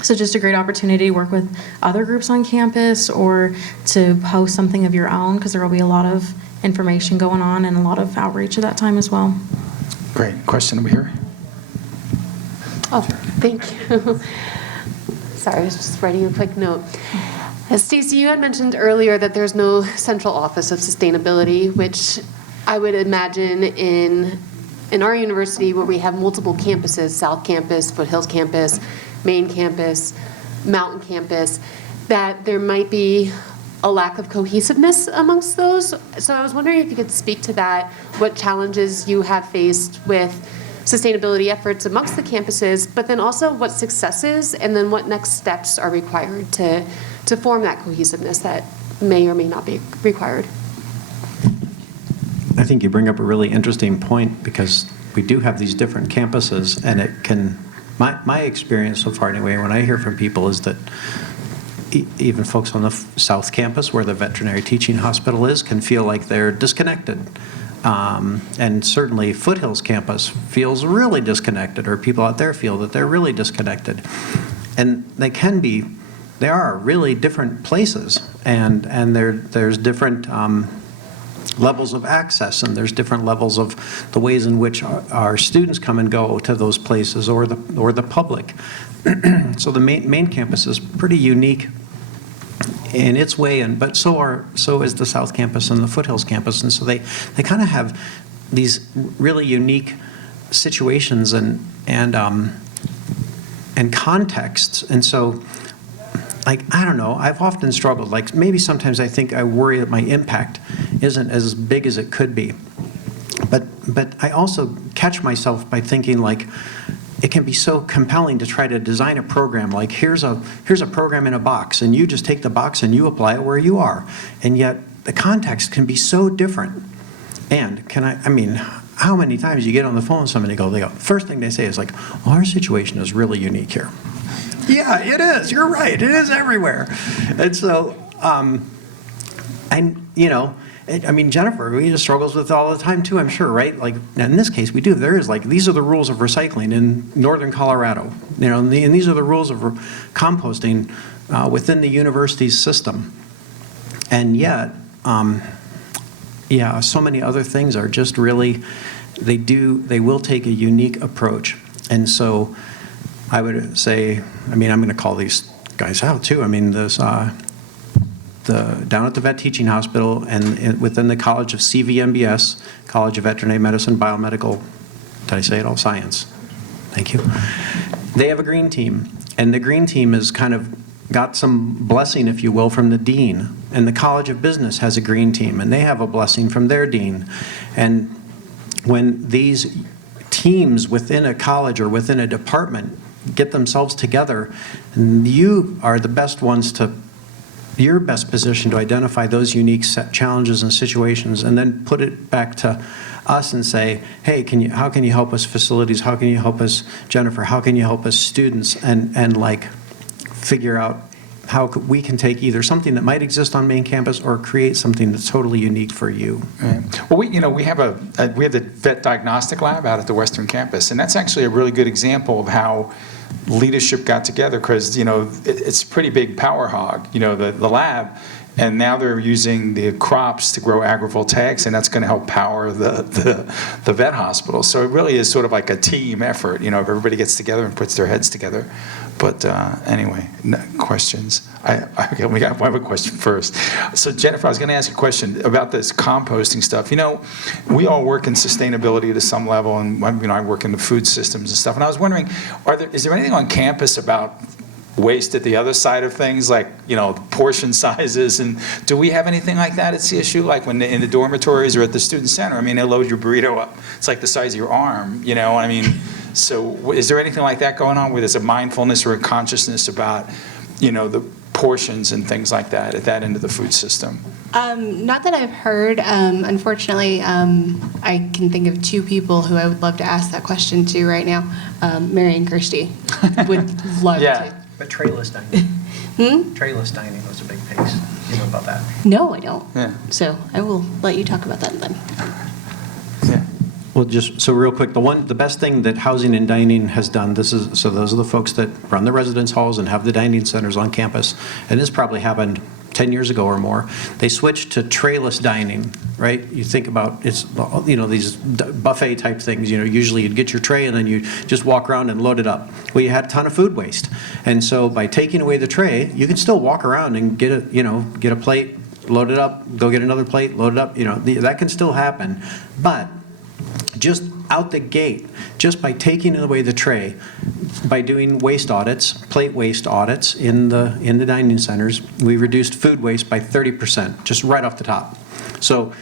So just a great opportunity to work with other groups on campus, or to post something of your own, because there will be a lot of information going on and a lot of outreach at that time as well. Great. Question over here. Oh, thank you. Sorry, I was just writing a quick note. Stacey, you had mentioned earlier that there's no central office of sustainability, which I would imagine in our university, where we have multiple campuses, South Campus, Foothills Campus, Main Campus, Mountain Campus, that there might be a lack of cohesiveness amongst those. So I was wondering if you could speak to that, what challenges you have faced with sustainability efforts amongst the campuses, but then also what successes and then what next steps are required to to form that cohesiveness that may or may not be required. I think you bring up a really interesting point, because we do have these different campuses, and it can, my experience so far anyway, when I hear from people, is that even folks on the South Campus, where the veterinary teaching hospital is, can feel like they're disconnected. And certainly Foothills campus feels really disconnected, or people out there feel that they're really disconnected. And they are really different places, and there's different levels of access, and there's different levels of the ways in which our students come and go to those places, or the public. So the main campus is pretty unique in its way, but so is the South Campus and the Foothills campus, and so they kind of have these really unique situations and contexts. And so, like, I don't know, I've often struggled, like, maybe sometimes I worry that my impact isn't as big as it could be, but I also catch myself by thinking, like, it can be so compelling to try to design a program, like, here's a program in a box, and you just take the box and you apply it where you are. And yet the context can be so different. And I mean, how many times you get on the phone with somebody, they go, first thing they say is like, well, our situation is really unique here. Yeah, it is. You're right. It is everywhere. And so, I mean, Jennifer, we just struggles with it all the time too, I'm sure, right? Like, in this case, we do. There is, like, these are the rules of recycling in northern Colorado, and these are the rules of composting within the university's system. And yet, so many other things are just really, they will take a unique approach. And so I would say, I mean, I'm going to call these guys out too. I mean, this, down at the Vet Teaching Hospital and within the College of CVMBS, College of Veterinary Medicine, Biomedical, did I say it all? Science. Thank you. They have a green team, and the green team has kind of got some blessing, if you will, from the dean. And the College of Business has a green team, and they have a blessing from their dean. And when these teams within a college or within a department get themselves together, you are the best ones you're best positioned to identify those unique set challenges and situations, and then put it back to us and say, hey, how can you help us facilities? How can you help us, Jennifer? How can you help us students? And like, figure out how we can take either something that might exist on main campus or create something that's totally unique for you. Right. Well, we have the vet diagnostic lab out at the Western Campus, and that's actually a really good example of how leadership got together, because it's a pretty big power hog, the lab, and now they're using the crops to grow agrivoltaics, and that's going to help power the vet hospital. So it really is sort of like a team effort, if everybody gets together and puts their heads together. But anyway, questions? I have a question first. So Jennifer, I was going to ask you a question about this composting stuff. We all work in sustainability to some level, and I work in the food systems and stuff. And I was wondering, is there anything on campus about waste at the other side of things, like portion sizes, and do we have anything like that at CSU, like when in the dormitories or at the student center? I mean, they load your burrito up, it's like the size of your arm, I mean, so is there anything like that going on where there's a mindfulness or a consciousness about the portions and things like that at that end of the food system? Not that I've heard. Unfortunately, I can think of two people who I would love to ask that question to right now. Mary and Kirsty would love to. But trayless dining. Trayless dining was a big piece. You know about that? No, I don't. Yeah. So I will let you talk about that then. Yeah. Well, just so real quick, the best thing that Housing and Dining has done, those are the folks that run the residence halls and have the dining centers on campus, and this probably happened 10 years ago or more. They switched to trayless dining, right? You think about it's, these buffet type things, usually you'd get your tray and then you just walk around and load it up. Well, you had a ton of food waste. And so by taking away the tray, you can still walk around and get a plate, load it up, go get another plate, load it up, that can still happen. But just out the gate, just by taking away the tray, by doing waste audits, plate waste audits in the dining centers, we reduced food waste by 30%, just right off the top. So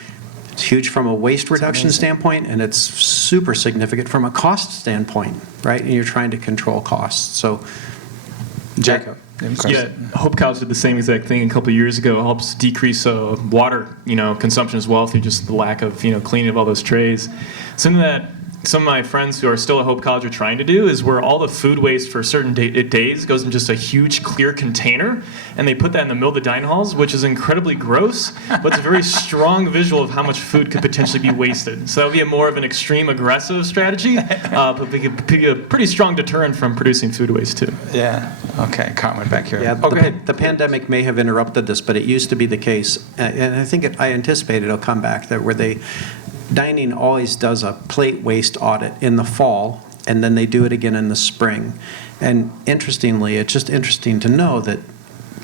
it's huge from a waste reduction standpoint, and it's super significant from a cost standpoint, right? And you're trying to control costs. So, Jacob. Yeah, Hope College did the same exact thing a couple of years ago. It helps decrease water, consumption as well through just the lack of, cleaning of all those trays. Something that some of my friends who are still at Hope College are trying to do is where all the food waste for certain days goes in just a huge clear container, and they put that in the middle of the dining halls, which is incredibly gross, but it's a very strong visual of how much food could potentially be wasted. So that would be more of an extreme aggressive strategy, but it could be a pretty strong deterrent from producing food waste too. Yeah, okay, comment back here. Yeah, Okay. the pandemic may have interrupted this, but it used to be the case, and I think I anticipate it'll come back, that where dining always does a plate waste audit in the fall, and then they do it again in the spring. And interestingly, it's just interesting to know that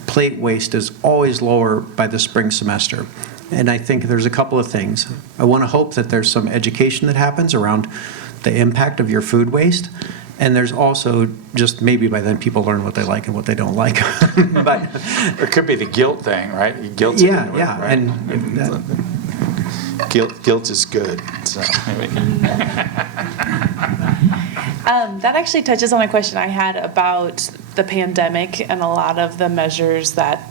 plate waste is always lower by the spring semester. And I think there's a couple of things. I want to hope that there's some education that happens around the impact of your food waste. And there's also just maybe by then people learn what they like and what they don't like. But It could be the guilt thing, right? You guilt yeah, into it, yeah. right? And Guilt is good, so maybe. That actually touches on a question I had about the pandemic and a lot of the measures that,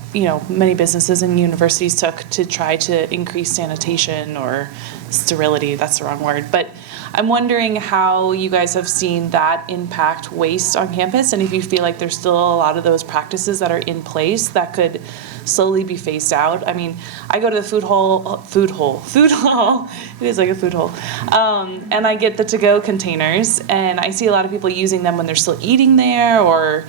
many businesses and universities took to try to increase sanitation or sterility, that's the wrong word. But I'm wondering how you guys have seen that impact waste on campus, and if you feel like there's still a lot of those practices that are in place that could slowly be phased out. I mean, I go to the food hall, it is like a food hall, and I get the to-go containers, and I see a lot of people using them when they're still eating there,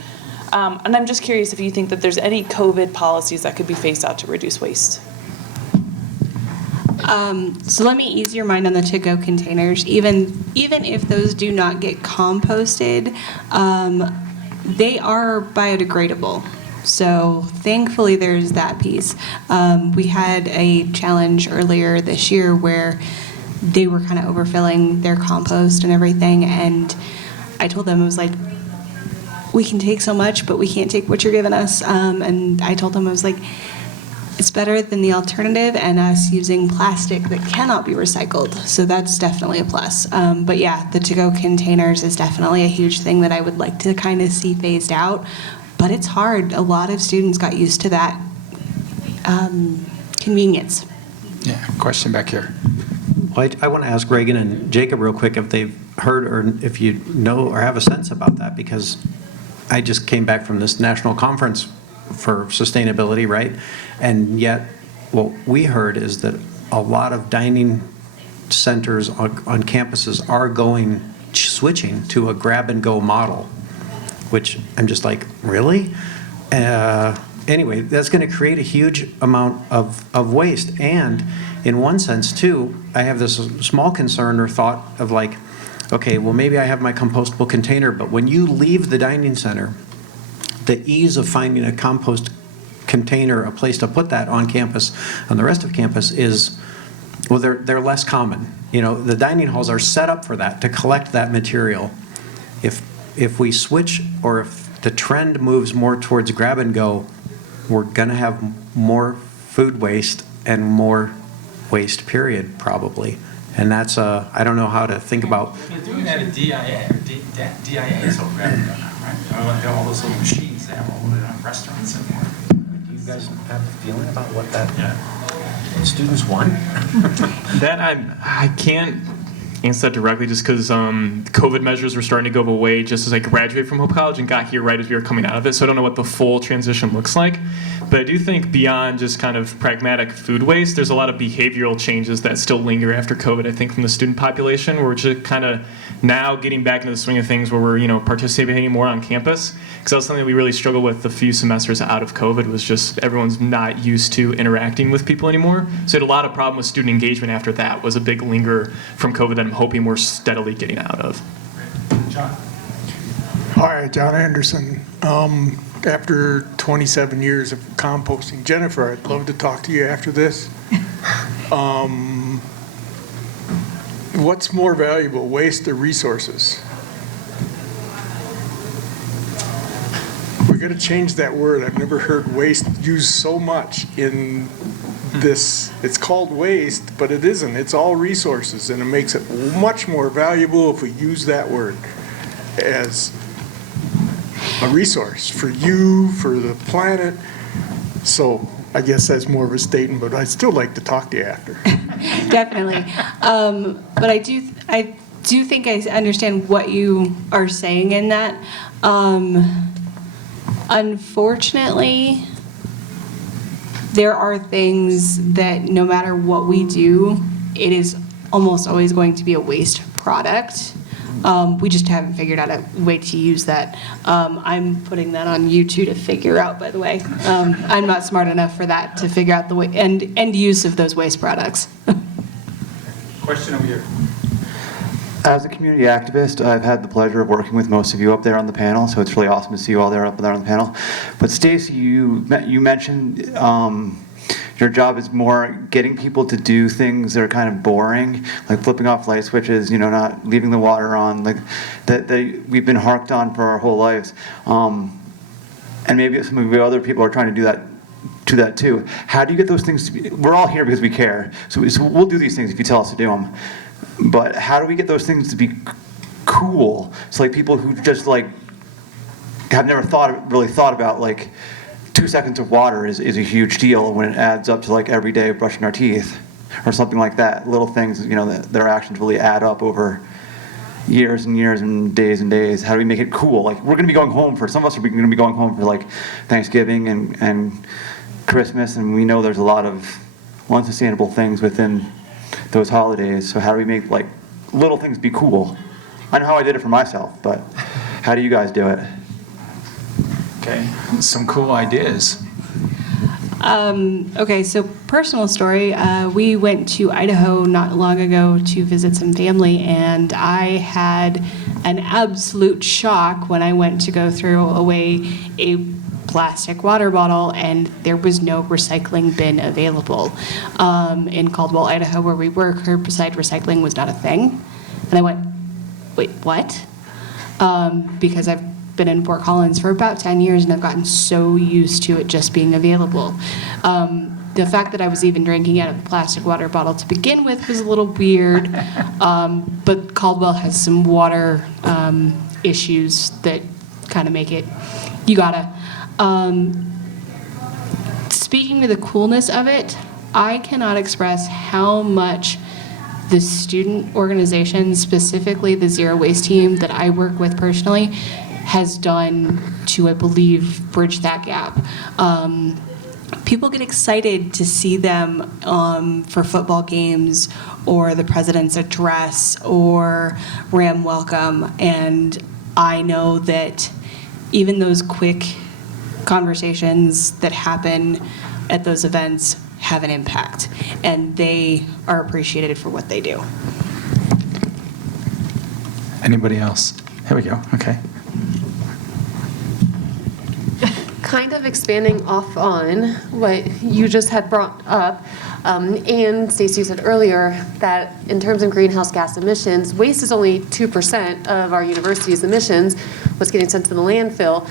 and I'm just curious if you think that there's any COVID policies that could be phased out to reduce waste. So let me ease your mind on the to-go containers. Even if those do not get composted, they are biodegradable. So thankfully there's that piece. We had a challenge earlier this year where they were kind of overfilling their compost and everything, and I told them, I was like, we can take so much, but we can't take what you're giving us. And I told them, I was like, it's better than the alternative and us using plastic that cannot be recycled. So that's definitely a plus. But yeah, the to-go containers is definitely a huge thing that I would like to kind of see phased out. But it's hard. A lot of students got used to that convenience. Yeah, question back here. Well, I want to ask Reagan and Jacob real quick if they've heard or if you know or have a sense about that, because I just came back from this national conference for sustainability, right? And yet what we heard is that a lot of dining centers on campuses are switching to a grab-and-go model, which I'm just like, really? Anyway, that's going to create a huge amount of waste. And in one sense, too, I have this small concern or thought of like, okay, well, maybe I have my compostable container, but when you leave the dining center, the ease of finding a compost container, a place to put that on campus, on the rest of campus is, well, they're less common. The dining halls are set up for that, to collect that material. If we switch, or if the trend moves more towards grab and go, we're going to have more food waste and more waste, period, probably. And that's, I don't know how to think about. They're doing that at DIA, DIA is over there, right? They have all those little machines they have all over the restaurants and more. Do you guys have a feeling about what that students want? That I can't answer that directly just because COVID measures were starting to go away just as I graduated from Hope College and got here right as we were coming out of it. So I don't know what the full transition looks like. But I do think beyond just kind of pragmatic food waste, there's a lot of behavioral changes that still linger after COVID, I think, from the student population. We're just kind of now getting back into the swing of things where we're, participating more on campus. Because that was something that we really struggled with the few semesters out of COVID, was just everyone's not used to interacting with people anymore. So we had a lot of problem with student engagement after that, was a big linger from COVID that I'm hoping we're steadily getting out of. John. Hi, John Anderson. After 27 years of composting, Jennifer, I'd love to talk to you after this. What's more valuable, waste or resources? We're going to change that word. I've never heard waste used so much in this. It's called waste, but it isn't. It's all resources, and it makes it much more valuable if we use that word as a resource for you, for the planet. So I guess that's more of a statement, but I'd still like to talk to you after. Definitely. But I do think I understand what you are saying in that. Unfortunately, there are things that no matter what we do, it is almost always going to be a waste product. We just haven't figured out a way to use that. I'm putting that on you two to figure out, by the way. I'm not smart enough for that to figure out the way end use of those waste products. Question over here. As a community activist, I've had the pleasure of working with most of you up there on the panel, so it's really awesome to see you all up there on the panel. But Stacey, you mentioned your job is more getting people to do things that are kind of boring, like flipping off light switches, not leaving the water on, like that we've been harked on for our whole lives. And maybe some of the other people are trying to do that too. How do you get those things to be, we're all here because we care, so we'll do these things if you tell us to do them. But how do we get those things to be cool? So like people who just like have never really thought about like 2 seconds of water is a huge deal when it adds up to like every day of brushing our teeth or something like that. Little things, that their actions really add up over years and years and days. How do we make it cool? Like we're gonna be going home some of us are gonna be going home for like Thanksgiving and Christmas, and we know there's a lot of unsustainable things within those holidays. So how do we make like little things be cool? I know how I did it for myself, but how do you guys do it? Okay, some cool ideas. Okay, so personal story. We went to Idaho not long ago to visit some family, and I had an absolute shock when I went to go throw away a plastic water bottle, and there was no recycling bin available. In Caldwell, Idaho, where we work, curbside recycling was not a thing. And I went, wait, what? Because I've been in Fort Collins for about 10 years, and I've gotten so used to it just being available. The fact that I was even drinking out of a plastic water bottle to begin with was a little weird, but Caldwell has some water issues that kind of make it, you gotta. Speaking to the coolness of it, I cannot express how much the student organization, specifically the Zero Waste team that I work with personally, has done to, I believe, bridge that gap. People get excited to see them for football games or the president's address or Ram Welcome, and I know that even those quick conversations that happen at those events have an impact, and they are appreciated for what they do. Anybody else? Here we go, okay. Kind of expanding off on what you just had brought up, and Stacey said earlier that in terms of greenhouse gas emissions, waste is only 2% of our university's emissions, what's getting sent to the landfill,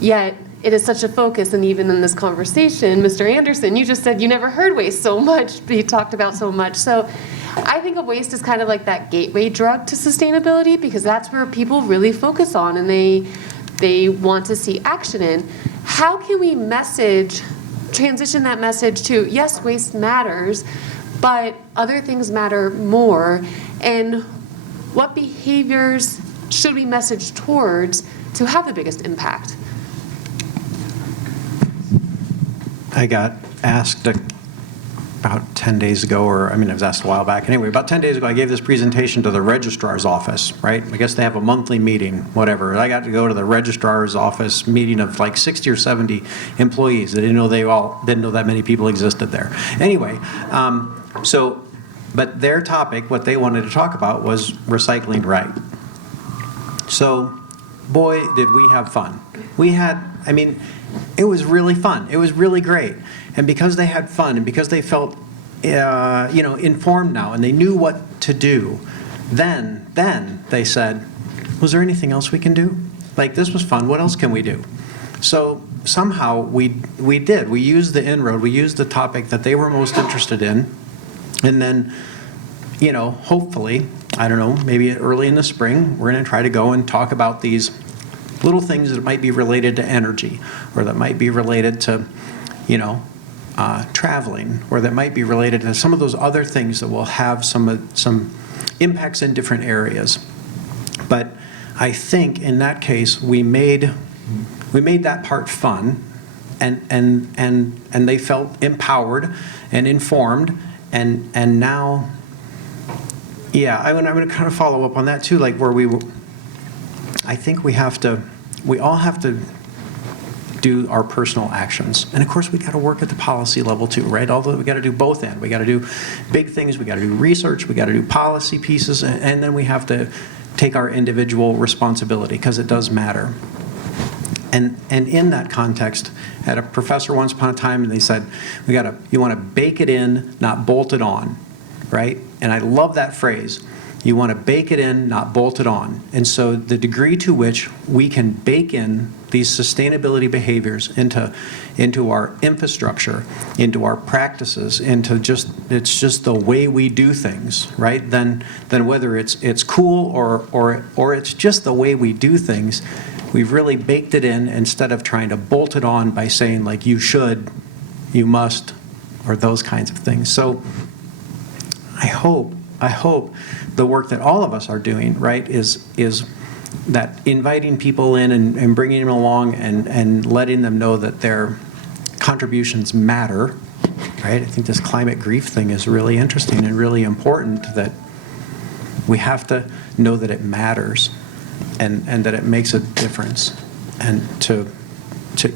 yet it is such a focus. And even in this conversation, Mr. Anderson, you just said you never heard waste so much be talked about so much. So I think of waste as kind of like that gateway drug to sustainability, because that's where people really focus on and they want to see action in. How can we transition that message to, yes, waste matters, but other things matter more, and what behaviors should we message towards to have the biggest impact? I got asked about 10 days ago, I was asked a while back. Anyway, about 10 days ago, I gave this presentation to the registrar's office, right? I guess they have a monthly meeting, whatever. I got to go to the registrar's office meeting of like 60 or 70 employees. I didn't know that many people existed there. Anyway, but their topic, what they wanted to talk about was recycling right. So, boy, did we have fun. It was really fun. It was really great. And because they had fun and because they felt, informed now and they knew what to do, then they said, was there anything else we can do? Like, this was fun. What else can we do? So somehow we did. We used the inroad. We used the topic that they were most interested in. And then, hopefully, I don't know, maybe early in the spring, we're going to try to go and talk about these little things that might be related to energy, or that might be related to, traveling, or that might be related to some of those other things that will have some impacts in different areas. But I think in that case, we made that part fun, and they felt empowered and informed, and now, yeah, I'm going to kind of follow up on that too, like where I think we all have to do our personal actions. And of course, we got to work at the policy level too, right? Although we got to do both ends. We got to do big things, we got to do research, we got to do policy pieces, and then we have to take our individual responsibility, because it does matter. And in that context, I had a professor once upon a time, and they said, you want to bake it in, not bolt it on, right? And I love that phrase. You want to bake it in, not bolt it on. And so the degree to which we can bake in these sustainability behaviors into our infrastructure, into our practices, it's just the way we do things, right? Then whether it's cool or it's just the way we do things, we've really baked it in instead of trying to bolt it on by saying like you should, you must, or those kinds of things. So I hope the work that all of us are doing, right, is that inviting people in and bringing them along and letting them know that their contributions matter, right? I think this climate grief thing is really interesting and really important, that we have to know that it matters and that it makes a difference, and to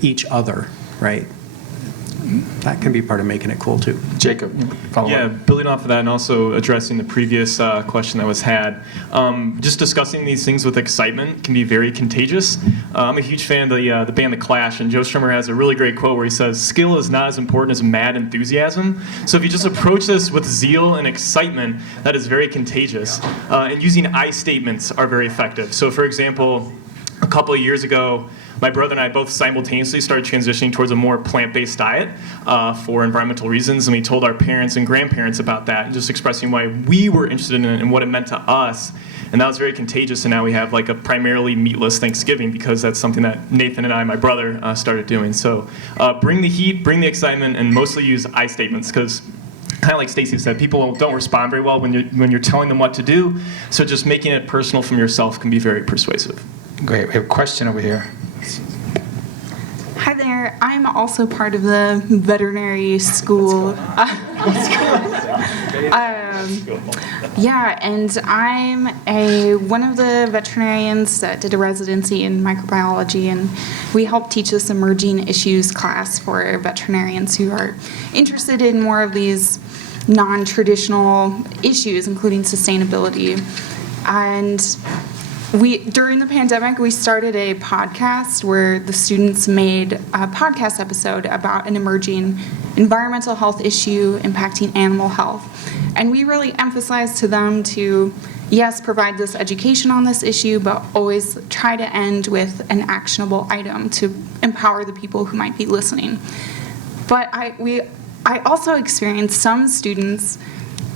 each other, right? That can be part of making it cool too. Jacob, follow up. Building off of that and also addressing the previous question that was had, just discussing these things with excitement can be very contagious. I'm a huge fan of the band The Clash, and Joe Strummer has a really great quote where he says, "Skill is not as important as mad enthusiasm." So if you just approach this with zeal and excitement, that is very contagious. And using I statements are very effective. So for example, a couple of years ago, my brother and I both simultaneously started transitioning towards a more plant-based diet for environmental reasons, and we told our parents and grandparents about that, and just expressing why we were interested in it and what it meant to us. And that was very contagious, and now we have like a primarily meatless Thanksgiving, because that's something that Nathan and I, my brother, started doing. So bring the heat, bring the excitement, and mostly use I statements, because kind of like Stacey said, people don't respond very well when you're telling them what to do. So just making it personal from yourself can be very persuasive. Great. We have a question over here. Hi there. I'm also part of the veterinary school. And I'm one of the veterinarians that did a residency in microbiology, and we help teach this emerging issues class for veterinarians who are interested in more of these non-traditional issues, including sustainability. And during the pandemic, we started a podcast where the students made a podcast episode about an emerging environmental health issue impacting animal health. And we really emphasized to them to, yes, provide this education on this issue, but always try to end with an actionable item to empower the people who might be listening. But I also experienced some students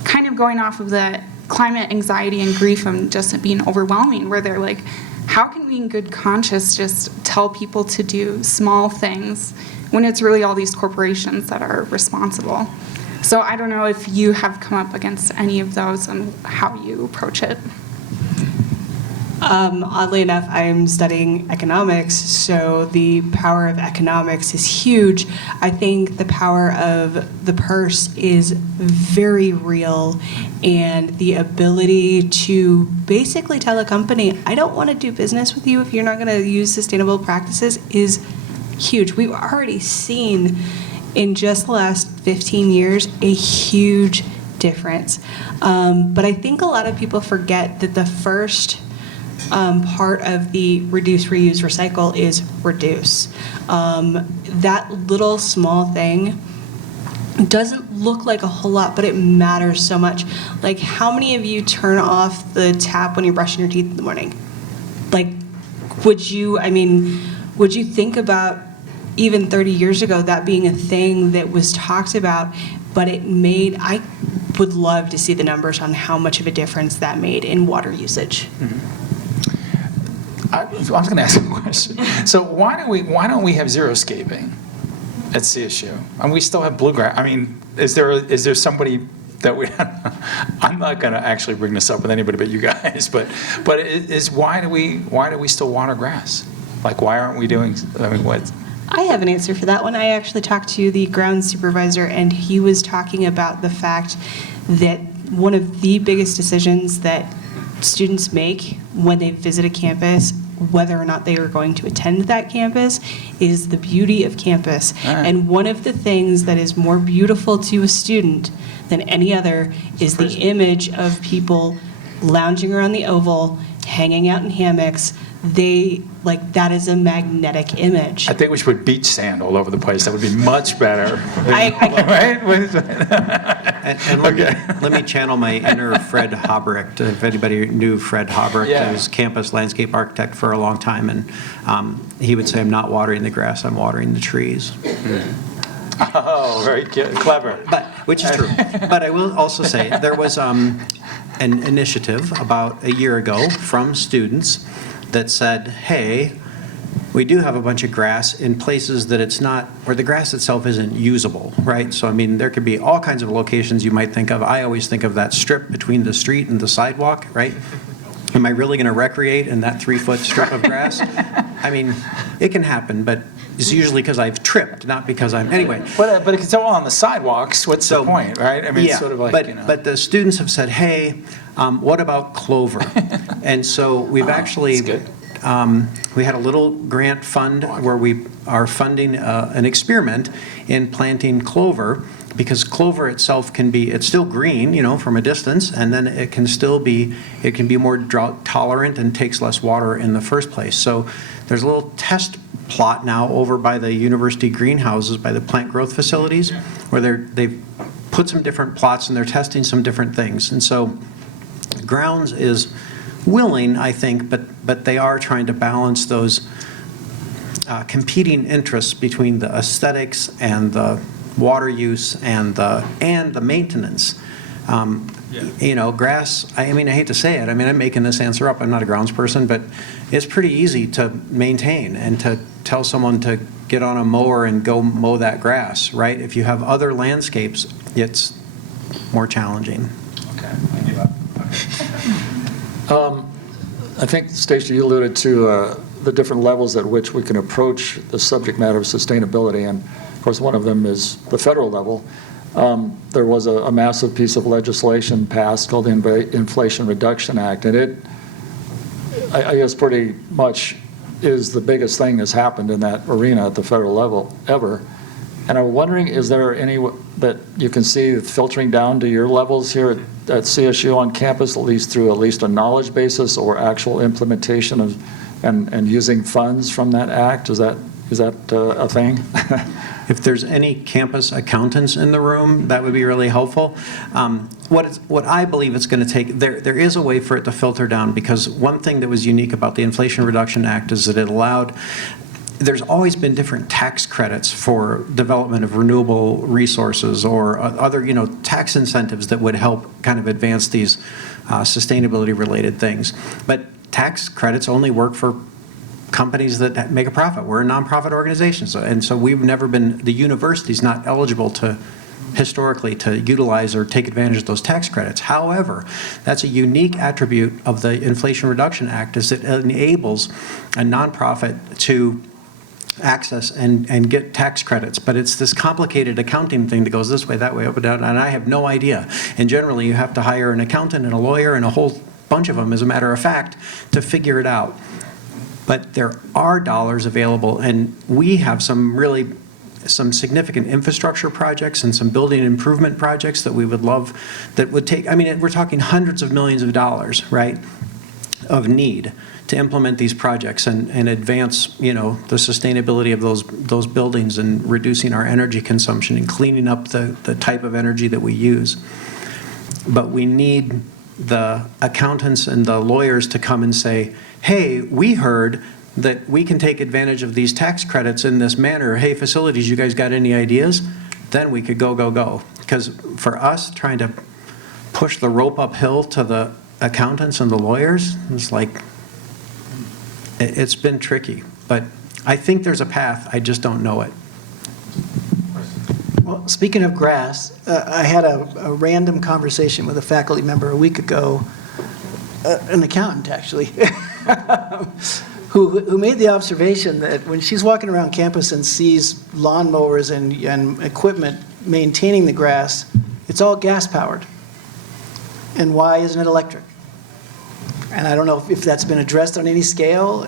kind of going off of the climate anxiety and grief and just being overwhelming, where they're like, how can we in good conscience just tell people to do small things when it's really all these corporations that are responsible? So I don't know if you have come up against any of those and how you approach it. Oddly enough, I'm studying economics, so the power of economics is huge. I think the power of the purse is very real, and the ability to basically tell a company, I don't want to do business with you if you're not going to use sustainable practices, is huge. We've already seen in just the last 15 years a huge difference. But I think a lot of people forget that the first part of the reduce, reuse, recycle is reduce. That little small thing doesn't look like a whole lot, but it matters so much. Like, how many of you turn off the tap when you're brushing your teeth in the morning? Like, would you think about even 30 years ago that being a thing that was talked about, but I would love to see the numbers on how much of a difference that made in water usage. Mm-hmm. I was going to ask a question. So why don't we have xeriscaping at CSU? And we still have bluegrass. I mean, is there somebody that we? I'm not going to actually bring this up with anybody but you guys. But why do we still water grass? Like, why aren't we doing? I mean, what? I have an answer for that one. I actually talked to the grounds supervisor, and he was talking about the fact that one of the biggest decisions that students make when they visit a campus, whether or not they are going to attend that campus, is the beauty of campus. And one of the things that is more beautiful to a student than any other is the image of people lounging around the oval, hanging out in hammocks. That is a magnetic image. I think we should put beach sand all over the place. That would be much better. Right? And let me channel my inner Fred Habrecht. If anybody knew Fred Habrecht, he was campus landscape architect for a long time, and he would say, "I'm not watering the grass, I'm watering the trees." Oh, very clever. Which is true. But I will also say, there was an initiative about a year ago from students that said, hey, we do have a bunch of grass in places that it's not, where the grass itself isn't usable, right? So, I mean, there could be all kinds of locations you might think of. I always think of that strip between the street and the sidewalk, right? Am I really going to recreate in that 3-foot strip of grass? I mean, it can happen, but it's usually because I've tripped, not because I'm, anyway. But it's all on the sidewalks. What's the point, right? I mean, yeah, it's sort of like, but the students have said, hey, what about clover? And so we've actually, we had a little grant fund where we are funding an experiment in planting clover, because clover itself can be, it's still green, from a distance, and then it can be more drought tolerant and takes less water in the first place. So there's a little test plot now over by the university greenhouses, by the plant growth facilities, where they've put some different plots and they're testing some different things. And so Grounds is willing, I think, but they are trying to balance those competing interests between the aesthetics and the water use and the maintenance. Grass, I mean, I hate to say it. I mean, I'm making this answer up. I'm not a grounds person, but it's pretty easy to maintain and to tell someone to get on a mower and go mow that grass, right? If you have other landscapes, it's more challenging. Okay, I give up. I think, Stacey, you alluded to the different levels at which we can approach the subject matter of sustainability, and of course one of them is the federal level. There was a massive piece of legislation passed called the Inflation Reduction Act, and it, I guess, pretty much is the biggest thing that's happened in that arena at the federal level ever. And I'm wondering, is there any that you can see filtering down to your levels here at CSU on campus, at least through a knowledge basis or actual implementation of and using funds from that act? Is that a thing? If there's any campus accountants in the room, that would be really helpful. What I believe it's going to take, there is a way for it to filter down, because one thing that was unique about the Inflation Reduction Act is that it allowed, there's always been different tax credits for development of renewable resources or other, tax incentives that would help kind of advance these sustainability related things. But tax credits only work for companies that make a profit. We're a nonprofit organization, and so we've never been, the university's not eligible historically to utilize or take advantage of those tax credits. However, that's a unique attribute of the Inflation Reduction Act, is it enables a nonprofit to access and get tax credits, but it's this complicated accounting thing that goes this way, that way, up and down, and I have no idea. And generally, you have to hire an accountant and a lawyer and a whole bunch of them, as a matter of fact, to figure it out. But there are dollars available, and we have some significant infrastructure projects and some building improvement projects that we would love, that would take, I mean, we're talking hundreds of millions of dollars, right, of need to implement these projects and advance, the sustainability of those buildings and reducing our energy consumption and cleaning up the type of energy that we use. But we need the accountants and the lawyers to come and say, hey, we heard that we can take advantage of these tax credits in this manner. Hey, facilities, you guys got any ideas? Then we could go. Because for us, trying to push the rope uphill to the accountants and the lawyers, it's like, it's been tricky, but I think there's a path, I just don't know it. Well, speaking of grass, I had a random conversation with a faculty member a week ago, an accountant actually, who made the observation that when she's walking around campus and sees lawnmowers and equipment maintaining the grass, it's all gas-powered. And why isn't it electric? And I don't know if that's been addressed on any scale,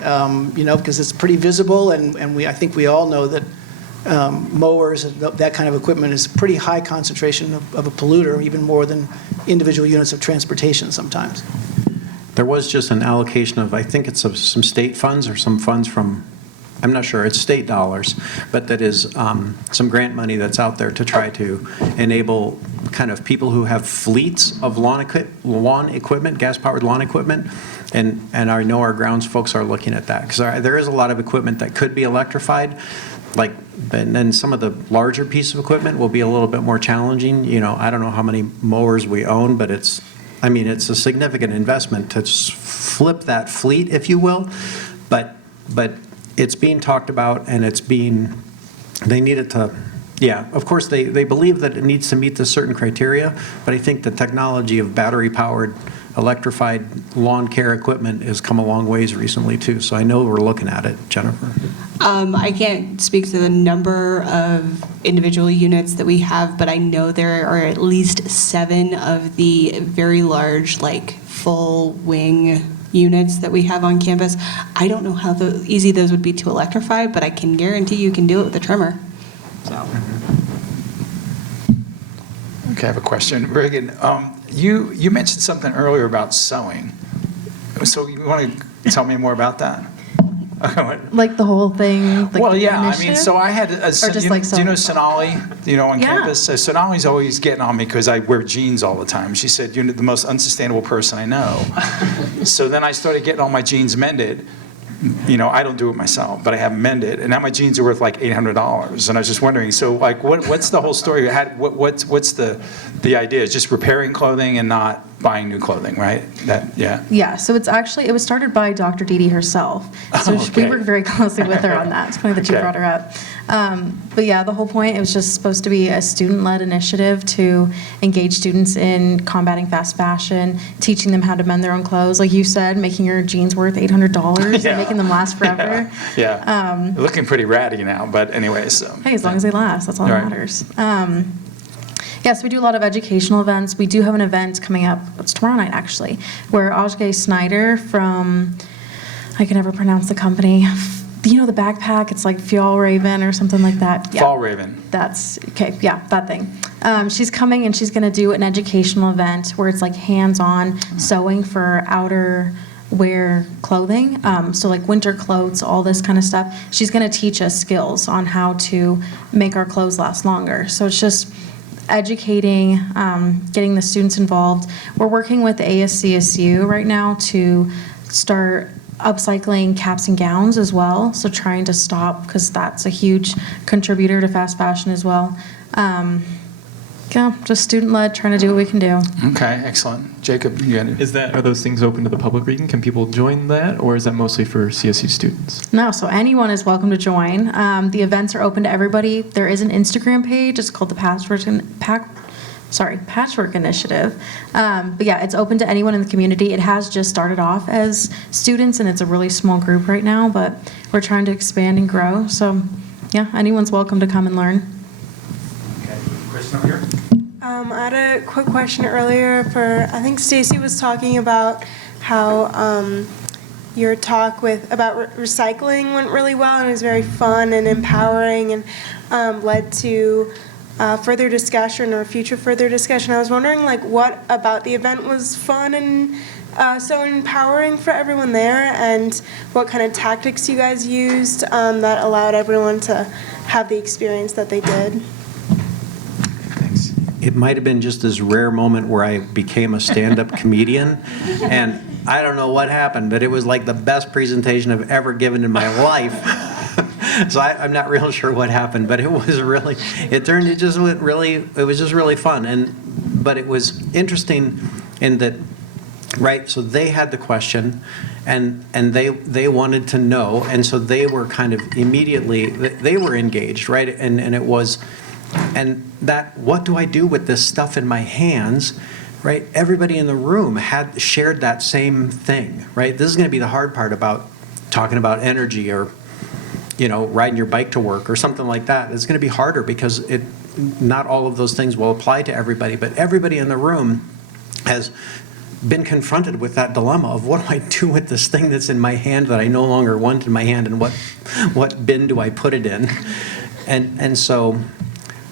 because it's pretty visible, and I think we all know that mowers and that kind of equipment is a pretty high concentration of a polluter, even more than individual units of transportation sometimes. There was just an allocation of, I think it's of some state funds or some funds from, I'm not sure, it's state dollars, but that is some grant money that's out there to try to enable kind of people who have fleets of lawn equipment, gas-powered lawn equipment, and I know our grounds folks are looking at that, because there is a lot of equipment that could be electrified, and then some of the larger piece of equipment will be a little bit more challenging. I don't know how many mowers we own, but it's a significant investment to flip that fleet, if you will, but it's being talked about, and they need it to, of course, they believe that it needs to meet this certain criteria, but I think the technology of battery-powered, electrified lawn care equipment has come a long ways recently, too, so I know we're looking at it. Jennifer? I can't speak to the number of individual units that we have, but I know there are at least 7 of the very large, full wing units that we have on campus. I don't know how easy those would be to electrify, but I can guarantee you can do it with a trimmer. So. Okay, I have a question. Reaghan, you mentioned something earlier about sewing. So you want to tell me more about that? Like the whole thing? Well, yeah, initiative? so I had, do you know Sonali, on campus? So Sonali's always getting on me because I wear jeans all the time. She said, you're the most unsustainable person I know. So then I started getting all my jeans mended. I don't do it myself, but I have them mended, and now my jeans are worth $800. And I was just wondering, so what's the whole story? What's the idea? It's just repairing clothing and not buying new clothing, right? Yeah, so it was started by Dr. Didi herself. So we work very closely with her on that. It's funny that you brought her up. But yeah, the whole point, it was just supposed to be a student-led initiative to engage students in combating fast fashion, teaching them how to mend their own clothes. Like you said, making your jeans worth $800 and making them last forever. Yeah. They're looking pretty ratty now, but anyway, so. Hey, as long as they last, that's all that matters. Yes, we do a lot of educational events. We do have an event coming up, it's tomorrow night actually, where Ajay Snyder from, I can never pronounce the company, the backpack, it's like Fjallraven or something like that. Yeah. Fjallraven. That's, okay, yeah, that thing. She's coming and she's gonna do an educational event where it's hands-on sewing for outer wear clothing, so winter clothes, all this kind of stuff. She's gonna teach us skills on how to make our clothes last longer. So it's just educating, getting the students involved. We're working with CSU right now to start upcycling caps and gowns as well, so trying to stop, because that's a huge contributor to fast fashion as well. Just student-led, trying to do what we can do. Okay, excellent. Jacob, you got it. Are those things open to the public, Reaghan? Can people join that, or is that mostly for CSU students? No, so anyone is welcome to join. The events are open to everybody. There is an Instagram page. It's called the Patchwork Initiative. But yeah, it's open to anyone in the community. It has just started off as students, and it's a really small group right now, but we're trying to expand and grow. So yeah, anyone's welcome to come and learn. Okay, Kristen over here. I had a quick question earlier I think Stacey was talking about how your talk about recycling went really well and it was very fun and empowering and led to further discussion or future further discussion. I was wondering what about the event was fun and so empowering for everyone there, and what kind of tactics you guys used that allowed everyone to have the experience that they did. It might have been just this rare moment where I became a stand-up comedian, and I don't know what happened, but it was the best presentation I've ever given in my life. So I'm not real sure what happened, but it was just really fun. But it was interesting in that right? So they had the question, and they wanted to know, and so they were kind of immediately, they were engaged, right? And it was, and that, what do I do with this stuff in my hands, right? Everybody in the room had shared that same thing, right? This is going to be the hard part about talking about energy or, you know, riding your bike to work or something like that. It's going to be harder because not all of those things will apply to everybody, but everybody in the room has been confronted with that dilemma of what do I do with this thing that's in my hand that I no longer want in my hand, and what bin do I put it in? And so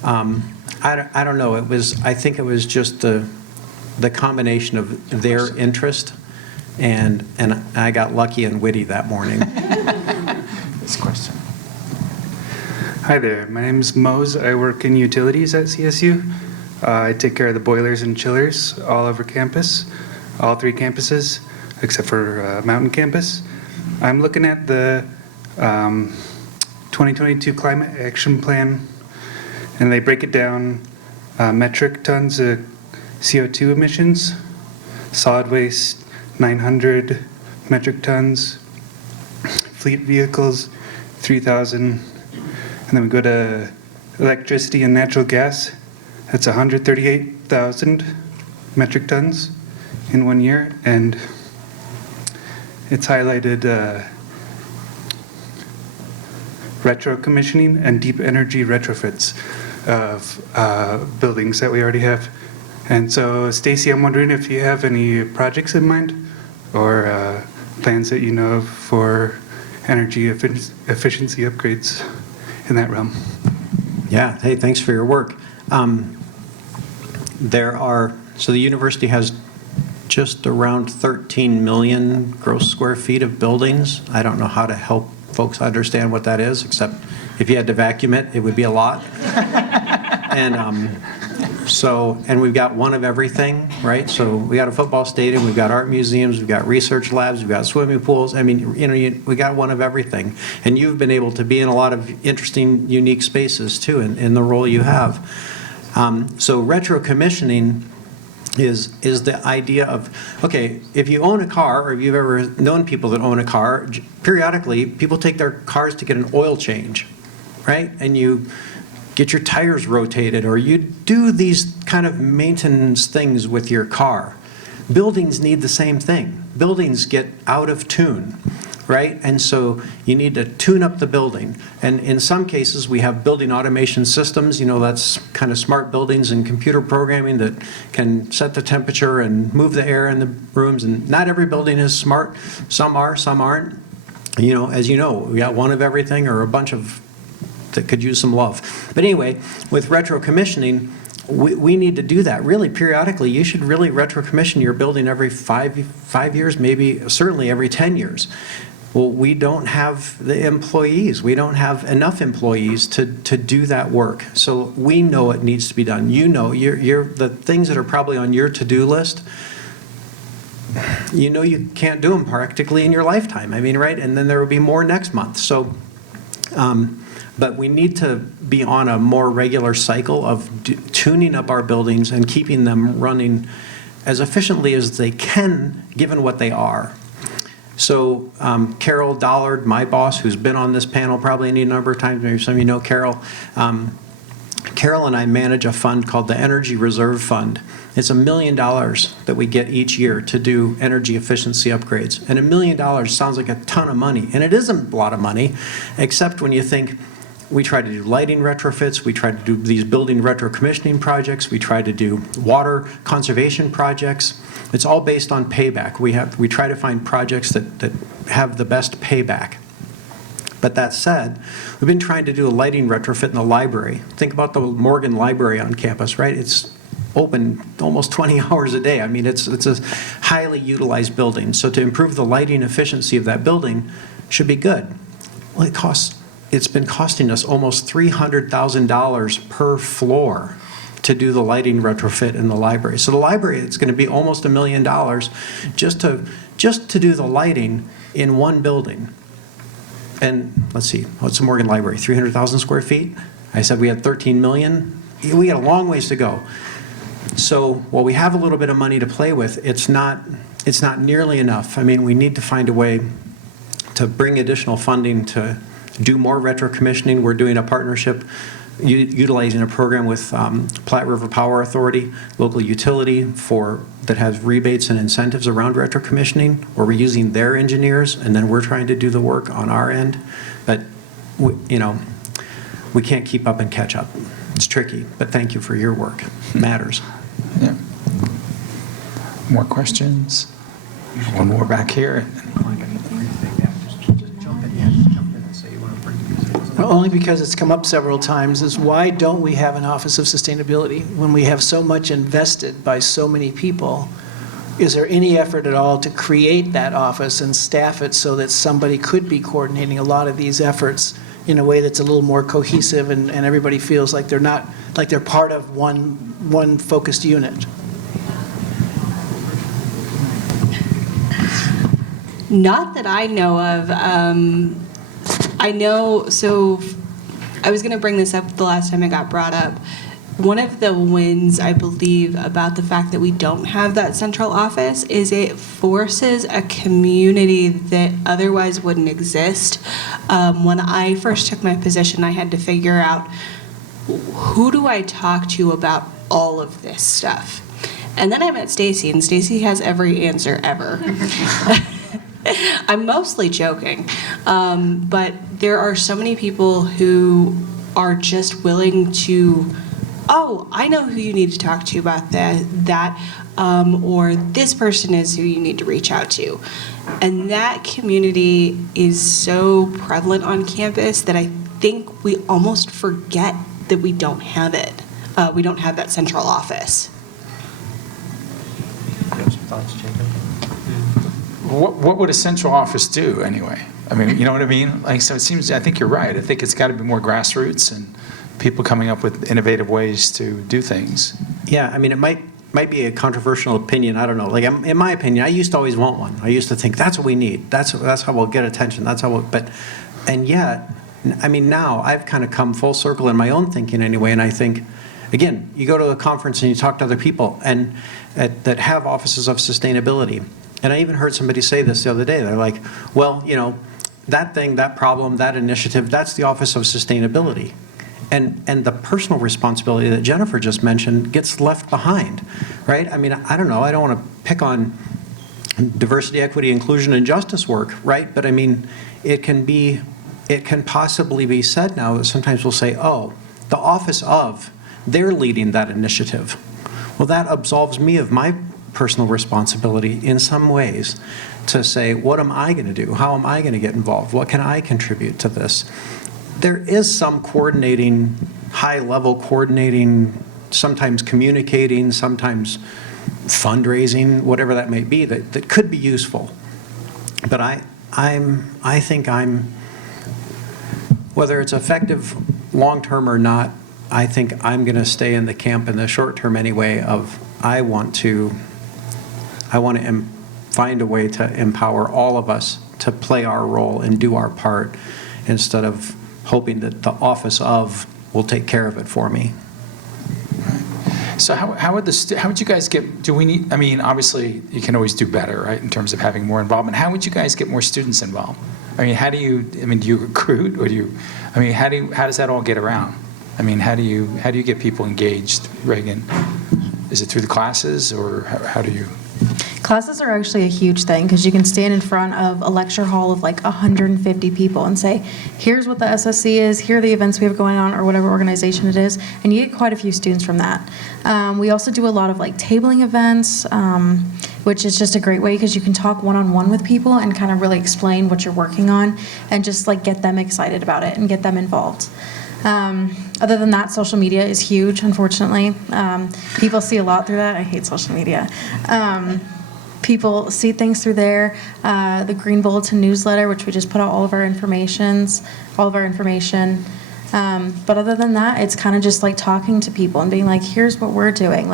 I don't know. I think it was just the combination of their interest, and I got lucky and witty that morning. This question. Hi there, my name is Mose. I work in utilities at CSU. I take care of the boilers and chillers all over campus, all 3 campuses, except for Mountain Campus. I'm looking at the 2022 Climate Action Plan, and they break it down metric tons of CO2 emissions, solid waste 900 metric tons, fleet vehicles 3,000, and then we go to electricity and natural gas. That's 138,000 metric tons in 1 year, and it's highlighted retro commissioning and deep energy retrofits of buildings that we already have. And so, Stacey, I'm wondering if you have any projects in mind or plans that you know of for energy efficiency upgrades in that realm. Yeah, hey, thanks for your work. So the university has just around 13 million gross square feet of buildings. I don't know how to help folks understand what that is, except if you had to vacuum it, it would be a lot. And we've got one of everything, right? So we got a football stadium, we've got art museums, we've got research labs, we've got swimming pools. I mean, we got one of everything. And you've been able to be in a lot of interesting, unique spaces too, in the role you have. So retro commissioning is the idea of, okay, if you own a car, or if you've ever known people that own a car, periodically people take their cars to get an oil change, right? And you get your tires rotated, or you do these kind of maintenance things with your car. Buildings need the same thing. Buildings get out of tune, right? And so you need to tune up the building. And in some cases, we have building automation systems, that's kind of smart buildings and computer programming that can set the temperature and move the air in the rooms. And not every building is smart. Some are, some aren't. As you know, we got one of everything or a bunch of that could use some love. But anyway, with retro commissioning, we need to do that really periodically. You should really retro commission your building every five years, maybe certainly every 10 years. Well, we don't have the employees. We don't have enough employees to do that work. So we know it needs to be done. You're the things that are probably on your to-do list, you can't do them practically in your lifetime. I mean, right? And then there will be more next month. So, but we need to be on a more regular cycle of tuning up our buildings and keeping them running as efficiently as they can, given what they are. So Carol Dollard, my boss, who's been on this panel probably any number of times, maybe some of you know Carol. Carol and I manage a fund called the Energy Reserve Fund. It's $1 million that we get each year to do energy efficiency upgrades. And $1 million sounds like a ton of money. And it isn't a lot of money, except when you think we try to do lighting retrofits, we try to do these building retro commissioning projects, we try to do water conservation projects. It's all based on payback. We try to find projects that have the best payback. But that said, we've been trying to do a lighting retrofit in the library. Think about the Morgan Library on campus, right? It's open almost 20 hours a day. I mean, it's a highly utilized building. So to improve the lighting efficiency of that building should be good. Well, it's been costing us almost $300,000 per floor to do the lighting retrofit in the library. So the library, it's going to be almost $1 million just to do the lighting in one building. And let's see, what's the Morgan Library? 300,000 square feet? I said we had 13 million. We got a long ways to go. So while we have a little bit of money to play with, it's not nearly enough. I mean, we need to find a way to bring additional funding to do more retro commissioning. We're doing a partnership utilizing a program with Platte River Power Authority, local utility that has rebates and incentives around retro commissioning, where we're using their engineers and then we're trying to do the work on our end. But we can't keep up and catch up. It's tricky, but thank you for your work. It matters. Yeah. More questions? One more back here. Well, only because it's come up several times, is why don't we have an Office of Sustainability when we have so much invested by so many people? Is there any effort at all to create that office and staff it so that somebody could be coordinating a lot of these efforts in a way that's a little more cohesive and everybody feels like they're part of one focused unit? Not that I know of. I know, so I was going to bring this up the last time it got brought up. One of the wins, I believe, about the fact that we don't have that central office is it forces a community that otherwise wouldn't exist. When I first took my position, I had to figure out, who do I talk to about all of this stuff? And then I met Stacey, and Stacey has every answer ever. I'm mostly joking, but there are so many people who are just willing to, oh, I know who you need to talk to about that, or this person is who you need to reach out to. And that community is so prevalent on campus that I think we almost forget that we don't have it. We don't have that central office. Do you have some thoughts, Jacob? What would a central office do anyway? I mean, you know what I mean? Like, so it seems, I think you're right. I think it's got to be more grassroots and people coming up with innovative ways to do things. Yeah, I mean, it might be a controversial opinion. I don't know. Like, in my opinion, I used to always want one. I used to think that's what we need. That's how we'll get attention. And yet, I mean, now I've kind of come full circle in my own thinking anyway, and I think, again, you go to a conference and you talk to other people and that have offices of sustainability. And I even heard somebody say this the other day. They're like, well, that thing, that problem, that initiative, that's the Office of Sustainability. And the personal responsibility that Jennifer just mentioned gets left behind, right? I mean, I don't know. I don't want to pick on diversity, equity, inclusion, and justice work, right? But I mean, it can possibly be said now that sometimes we'll say, oh, the Office of, they're leading that initiative. Well, that absolves me of my personal responsibility in some ways to say, what am I going to do? How am I going to get involved? What can I contribute to this? There is some coordinating, high-level coordinating, sometimes communicating, sometimes fundraising, whatever that may be, that could be useful. But I think whether it's effective long-term or not, I think I'm going to stay in the camp in the short term anyway of I want to find a way to empower all of us to play our role and do our part instead of hoping that the Office of will take care of it for me. So how would you guys do we need, I mean, obviously you can always do better, right, in terms of having more involvement. How would you guys get more students involved? I mean, do you recruit or how does that all get around? I mean, how do you get people engaged, Reaghan? Is it through the classes or how do you? Classes are actually a huge thing because you can stand in front of a lecture hall of like 150 people and say, here's what the SSC is, here are the events we have going on, or whatever organization it is, and you get quite a few students from that. We also do a lot of like tabling events, which is just a great way because you can talk one-on-one with people and kind of really explain what you're working on and just like get them excited about it and get them involved. Other than that, social media is huge, unfortunately. People see a lot through that. I hate social media. People see things through there. The Green Bulletin newsletter, which we just put out all of our information. But other than that, it's kind of just like talking to people and being like, here's what we're doing.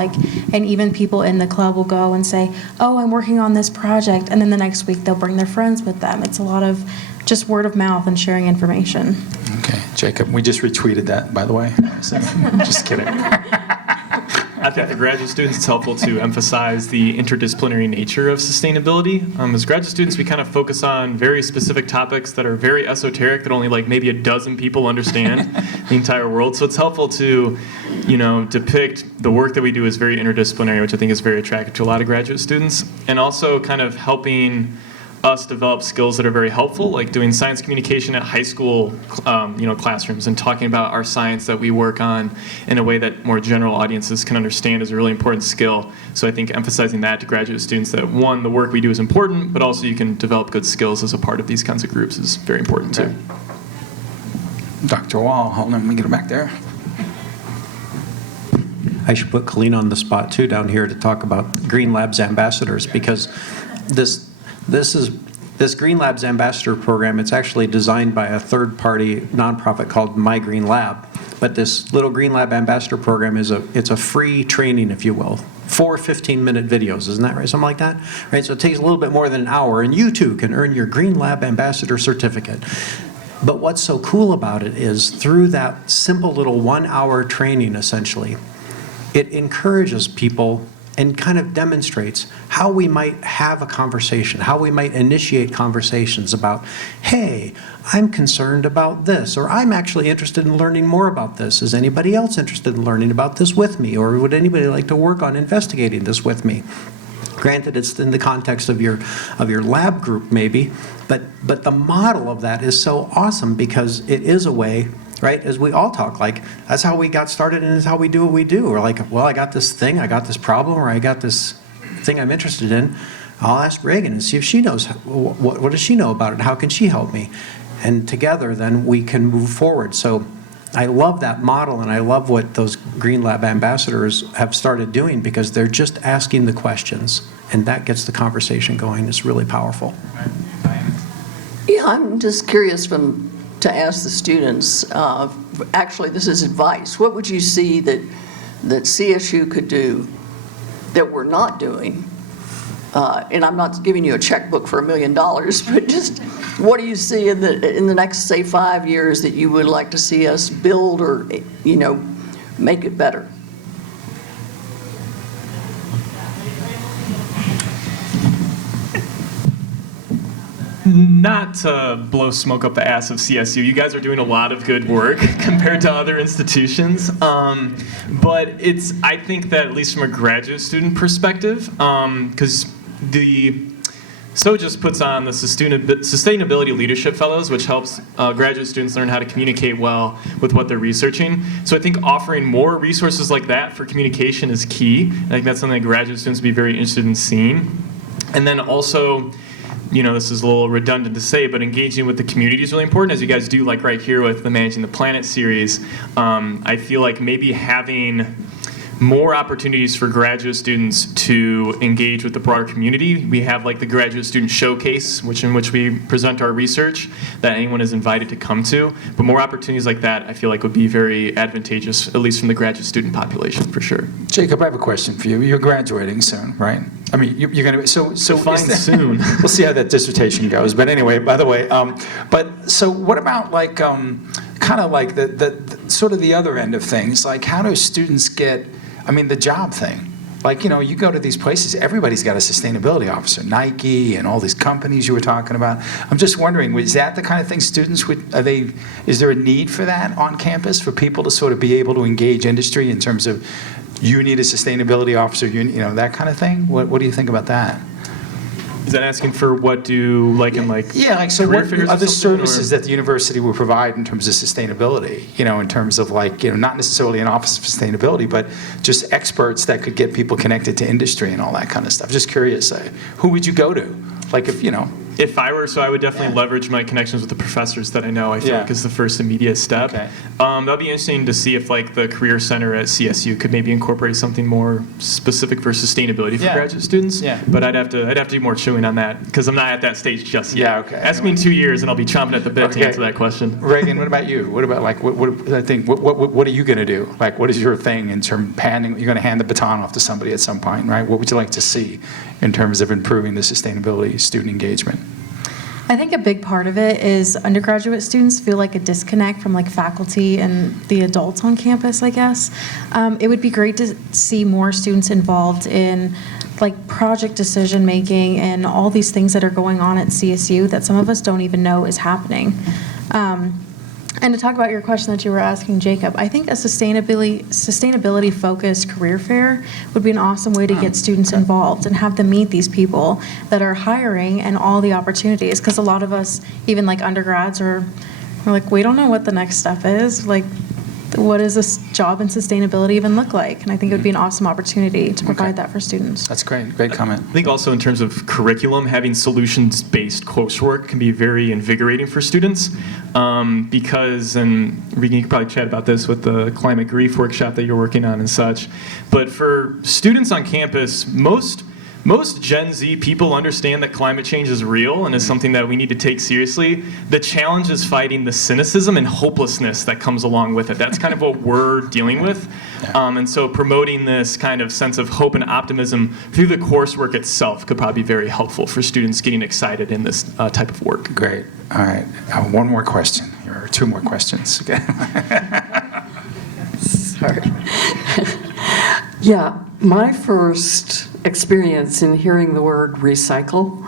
And even people in the club will go and say, oh, I'm working on this project. And then the next week they'll bring their friends with them. It's a lot of just word of mouth and sharing information. Okay, Jacob, we just retweeted that, by the way. So, just kidding. I think for graduate students, it's helpful to emphasize the interdisciplinary nature of sustainability. As graduate students, we kind of focus on very specific topics that are very esoteric that only like maybe a dozen people understand the entire world. So it's helpful to, depict the work that we do as very interdisciplinary, which I think is very attractive to a lot of graduate students, and also kind of helping us develop skills that are very helpful, like doing science communication at high school, classrooms, and talking about our science that we work on in a way that more general audiences can understand is a really important skill. So I think emphasizing that to graduate students, that one, the work we do is important, but also you can develop good skills as a part of these kinds of groups is very important too. Dr. Wall, hold on, let me get her back there. I should put Colleen on the spot too down here to talk about Green Labs ambassadors, because this Green Labs Ambassador Program, it's actually designed by a third-party nonprofit called My Green Lab. But this little Green Lab Ambassador Program it's a free training, if you will. 4 15-minute videos, isn't that right? Something like that? Right, so it takes a little bit more than an hour, and you too can earn your Green Lab Ambassador certificate. But what's so cool about it is through that simple little 1-hour training, essentially, it encourages people and kind of demonstrates how we might have a conversation, how we might initiate conversations about, hey, I'm concerned about this, or I'm actually interested in learning more about this. Is anybody else interested in learning about this with me, or would anybody like to work on investigating this with me? Granted, it's in the context of your lab group maybe, but the model of that is so awesome because it is a way, right, as we all talk, like, that's how we got started and it's how we do what we do. We're like, well, I got this thing, I got this problem, or I got this thing I'm interested in. I'll ask Reaghan and see if she knows, what does she know about it? How can she help me? And together, then, we can move forward. So I love that model, and I love what those Green Lab ambassadors have started doing because they're just asking the questions, and that gets the conversation going. It's really powerful. Yeah, I'm just curious to ask the students, actually this is advice, what would you see that CSU could do that we're not doing? And I'm not giving you a checkbook for $1 million, but just what do you see in the next, say, 5 years that you would like to see us build or, make it better? Not to blow smoke up the ass of CSU, you guys are doing a lot of good work compared to other institutions. But I think that at least from a graduate student perspective, because SO just puts on the Sustainability Leadership Fellows, which helps graduate students learn how to communicate well with what they're researching. So I think offering more resources like that for communication is key. I think that's something that graduate students would be very interested in seeing. And then also, this is a little redundant to say, but engaging with the community is really important, as you guys do, like right here with the Managing the Planet series. I feel like maybe having more opportunities for graduate students to engage with the broader community. We have like the Graduate Student Showcase, in which we present our research that anyone is invited to come to. But more opportunities like that, I feel like would be very advantageous, at least from the graduate student population, for sure. Jacob, I have a question for you. You're graduating soon, right? I mean, you're going to be, so Define soon. We'll see how that dissertation goes. But anyway, by the way, but so what about like, kind of like the sort of the other end of things? Like, how do students get, the job thing? Like, you go to these places, everybody's got a sustainability officer, Nike and all these companies you were talking about. I'm just wondering, is that the kind of thing students is there a need for that on campus for people to sort of be able to engage industry in terms of, you need a sustainability officer, that kind of thing? What do you think about that? Is that asking for what do, yeah, like, so what other services that the university will provide in terms of sustainability, in terms of not necessarily an office of sustainability, but just experts that could get people connected to industry and all that kind of stuff. Just curious, who would you go to? Like If I were, I would definitely leverage my connections with the professors that I know, I feel like is the first immediate step. Okay. That'd be interesting to see if the Career Center at CSU could maybe incorporate something more specific for sustainability for graduate students. Yeah. But I'd have to do more chewing on that because I'm not at that stage just yet. Yeah, okay. Ask me in 2 years and I'll be chomping at the bit to answer that question. Reaghan, what about you? What about what are you going to do? Like, what is your thing in terms of you're going to hand the baton off to somebody at some point, right? What would you like to see in terms of improving the sustainability student engagement? I think a big part of it is undergraduate students feel like a disconnect from like faculty and the adults on campus, I guess. It would be great to see more students involved in like project decision making and all these things that are going on at CSU that some of us don't even know is happening. And to talk about your question that you were asking, Jacob, I think a sustainability-focused career fair would be an awesome way to get students involved and have them meet these people that are hiring and all the opportunities. Because a lot of us, even like undergrads, we're like, we don't know what the next step is. Like, what does this job in sustainability even look like? And I think it would be an awesome opportunity to provide that for students. That's great. Great comment. I think also in terms of curriculum, having solutions-based coursework can be very invigorating for students because, and Reaghan, you could probably chat about this with the climate grief workshop that you're working on and such, but for students on campus, most Gen Z people understand that climate change is real and is something that we need to take seriously. The challenge is fighting the cynicism and hopelessness that comes along with it. That's kind of what we're dealing with. And so promoting this kind of sense of hope and optimism through the coursework itself could probably be very helpful for students getting excited in this type of work. Great. All right. One more question. Or two more questions. Okay. Sorry. Yeah, my first experience in hearing the word recycle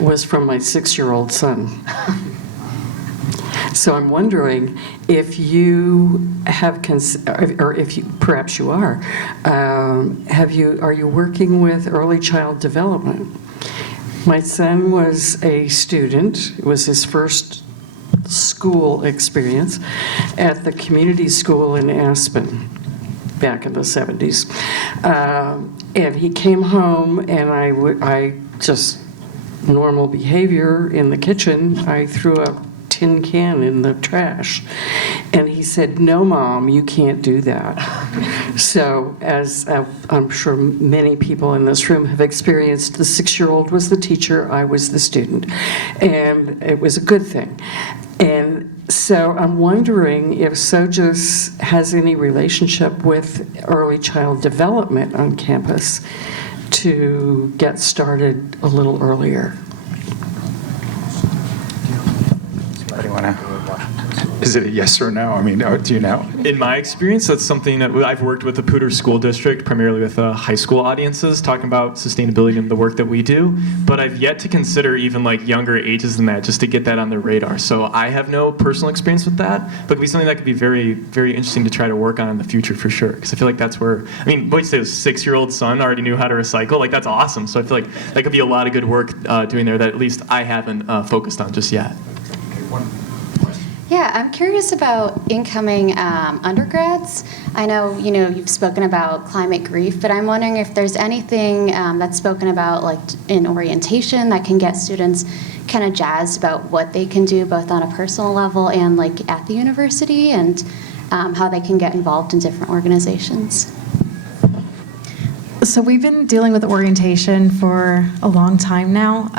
was from my 6-year-old son. So I'm wondering if you have, or if you, perhaps you are, are you working with early child development? My son was a student. It was his first school experience at the community school in Aspen back in the 70s. And he came home, and I just, normal behavior in the kitchen, I threw a tin can in the trash. And he said, "No, Mom, you can't do that." So, as I'm sure many people in this room have experienced, the 6-year-old was the teacher, I was the student. And it was a good thing. And so I'm wondering if SOJUS has any relationship with early child development on campus to get started a little earlier. Anybody want to? Is it a yes or no? I mean, do you know? In my experience, that's something that I've worked with the Poudre School District, primarily with high school audiences, talking about sustainability and the work that we do. But I've yet to consider even like younger ages than that, just to get that on their radar. So I have no personal experience with that, but it could be something that could be very, very interesting to try to work on in the future for sure. Because I feel like that's where, I mean, what you say, his 6-year-old son already knew how to recycle. Like, that's awesome. So I feel like that could be a lot of good work doing there that at least I haven't focused on just yet. Yeah, I'm curious about incoming undergrads. I know, you've spoken about climate grief, but I'm wondering if there's anything that's spoken about like in orientation that can get students kind of jazzed about what they can do both on a personal level and like at the university, and how they can get involved in different organizations. So we've been dealing with orientation for a long time now.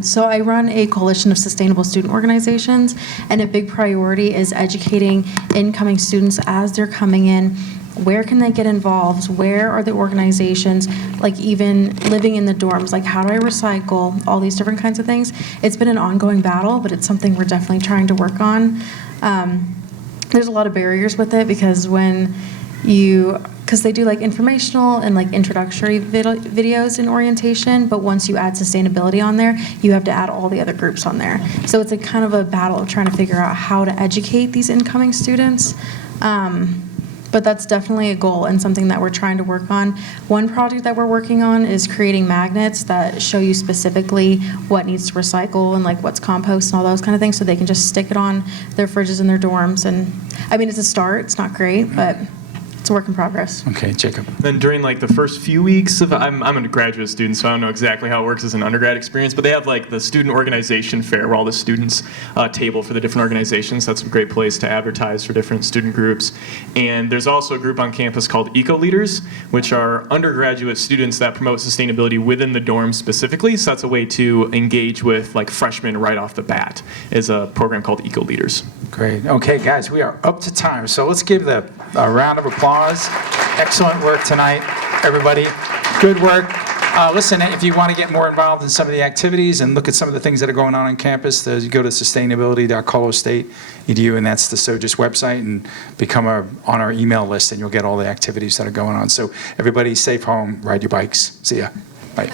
So I run a coalition of sustainable student organizations, and a big priority is educating incoming students as they're coming in. Where can they get involved? Where are the organizations? Like even living in the dorms, like how do I recycle? All these different kinds of things. It's been an ongoing battle, but it's something we're definitely trying to work on. There's a lot of barriers with it because because they do like informational and like introductory videos in orientation, but once you add sustainability on there, you have to add all the other groups on there. So it's a kind of a battle of trying to figure out how to educate these incoming students. But that's definitely a goal and something that we're trying to work on. One project that we're working on is creating magnets that show you specifically what needs to recycle and like what's compost and all those kind of things, so they can just stick it on their fridges in their dorms. And I mean, it's a start, it's not great, but it's a work in progress. Okay, Jacob. Then during like the first few weeks of, I'm a graduate student, so I don't know exactly how it works as an undergrad experience, but they have like the student organization fair where all the students table for the different organizations. That's a great place to advertise for different student groups. And there's also a group on campus called Eco Leaders, which are undergraduate students that promote sustainability within the dorms specifically. So that's a way to engage with like freshmen right off the bat, is a program called Eco Leaders. Great. Okay, guys, we are up to time, so let's give a round of applause. Excellent work tonight, everybody. Good work. Listen, if you want to get more involved in some of the activities and look at some of the things that are going on campus, you go to sustainability.colostate.edu, and that's the SOGIS website, and become on our email list, and you'll get all the activities that are going on. So everybody, safe home, ride your bikes. See ya. Bye.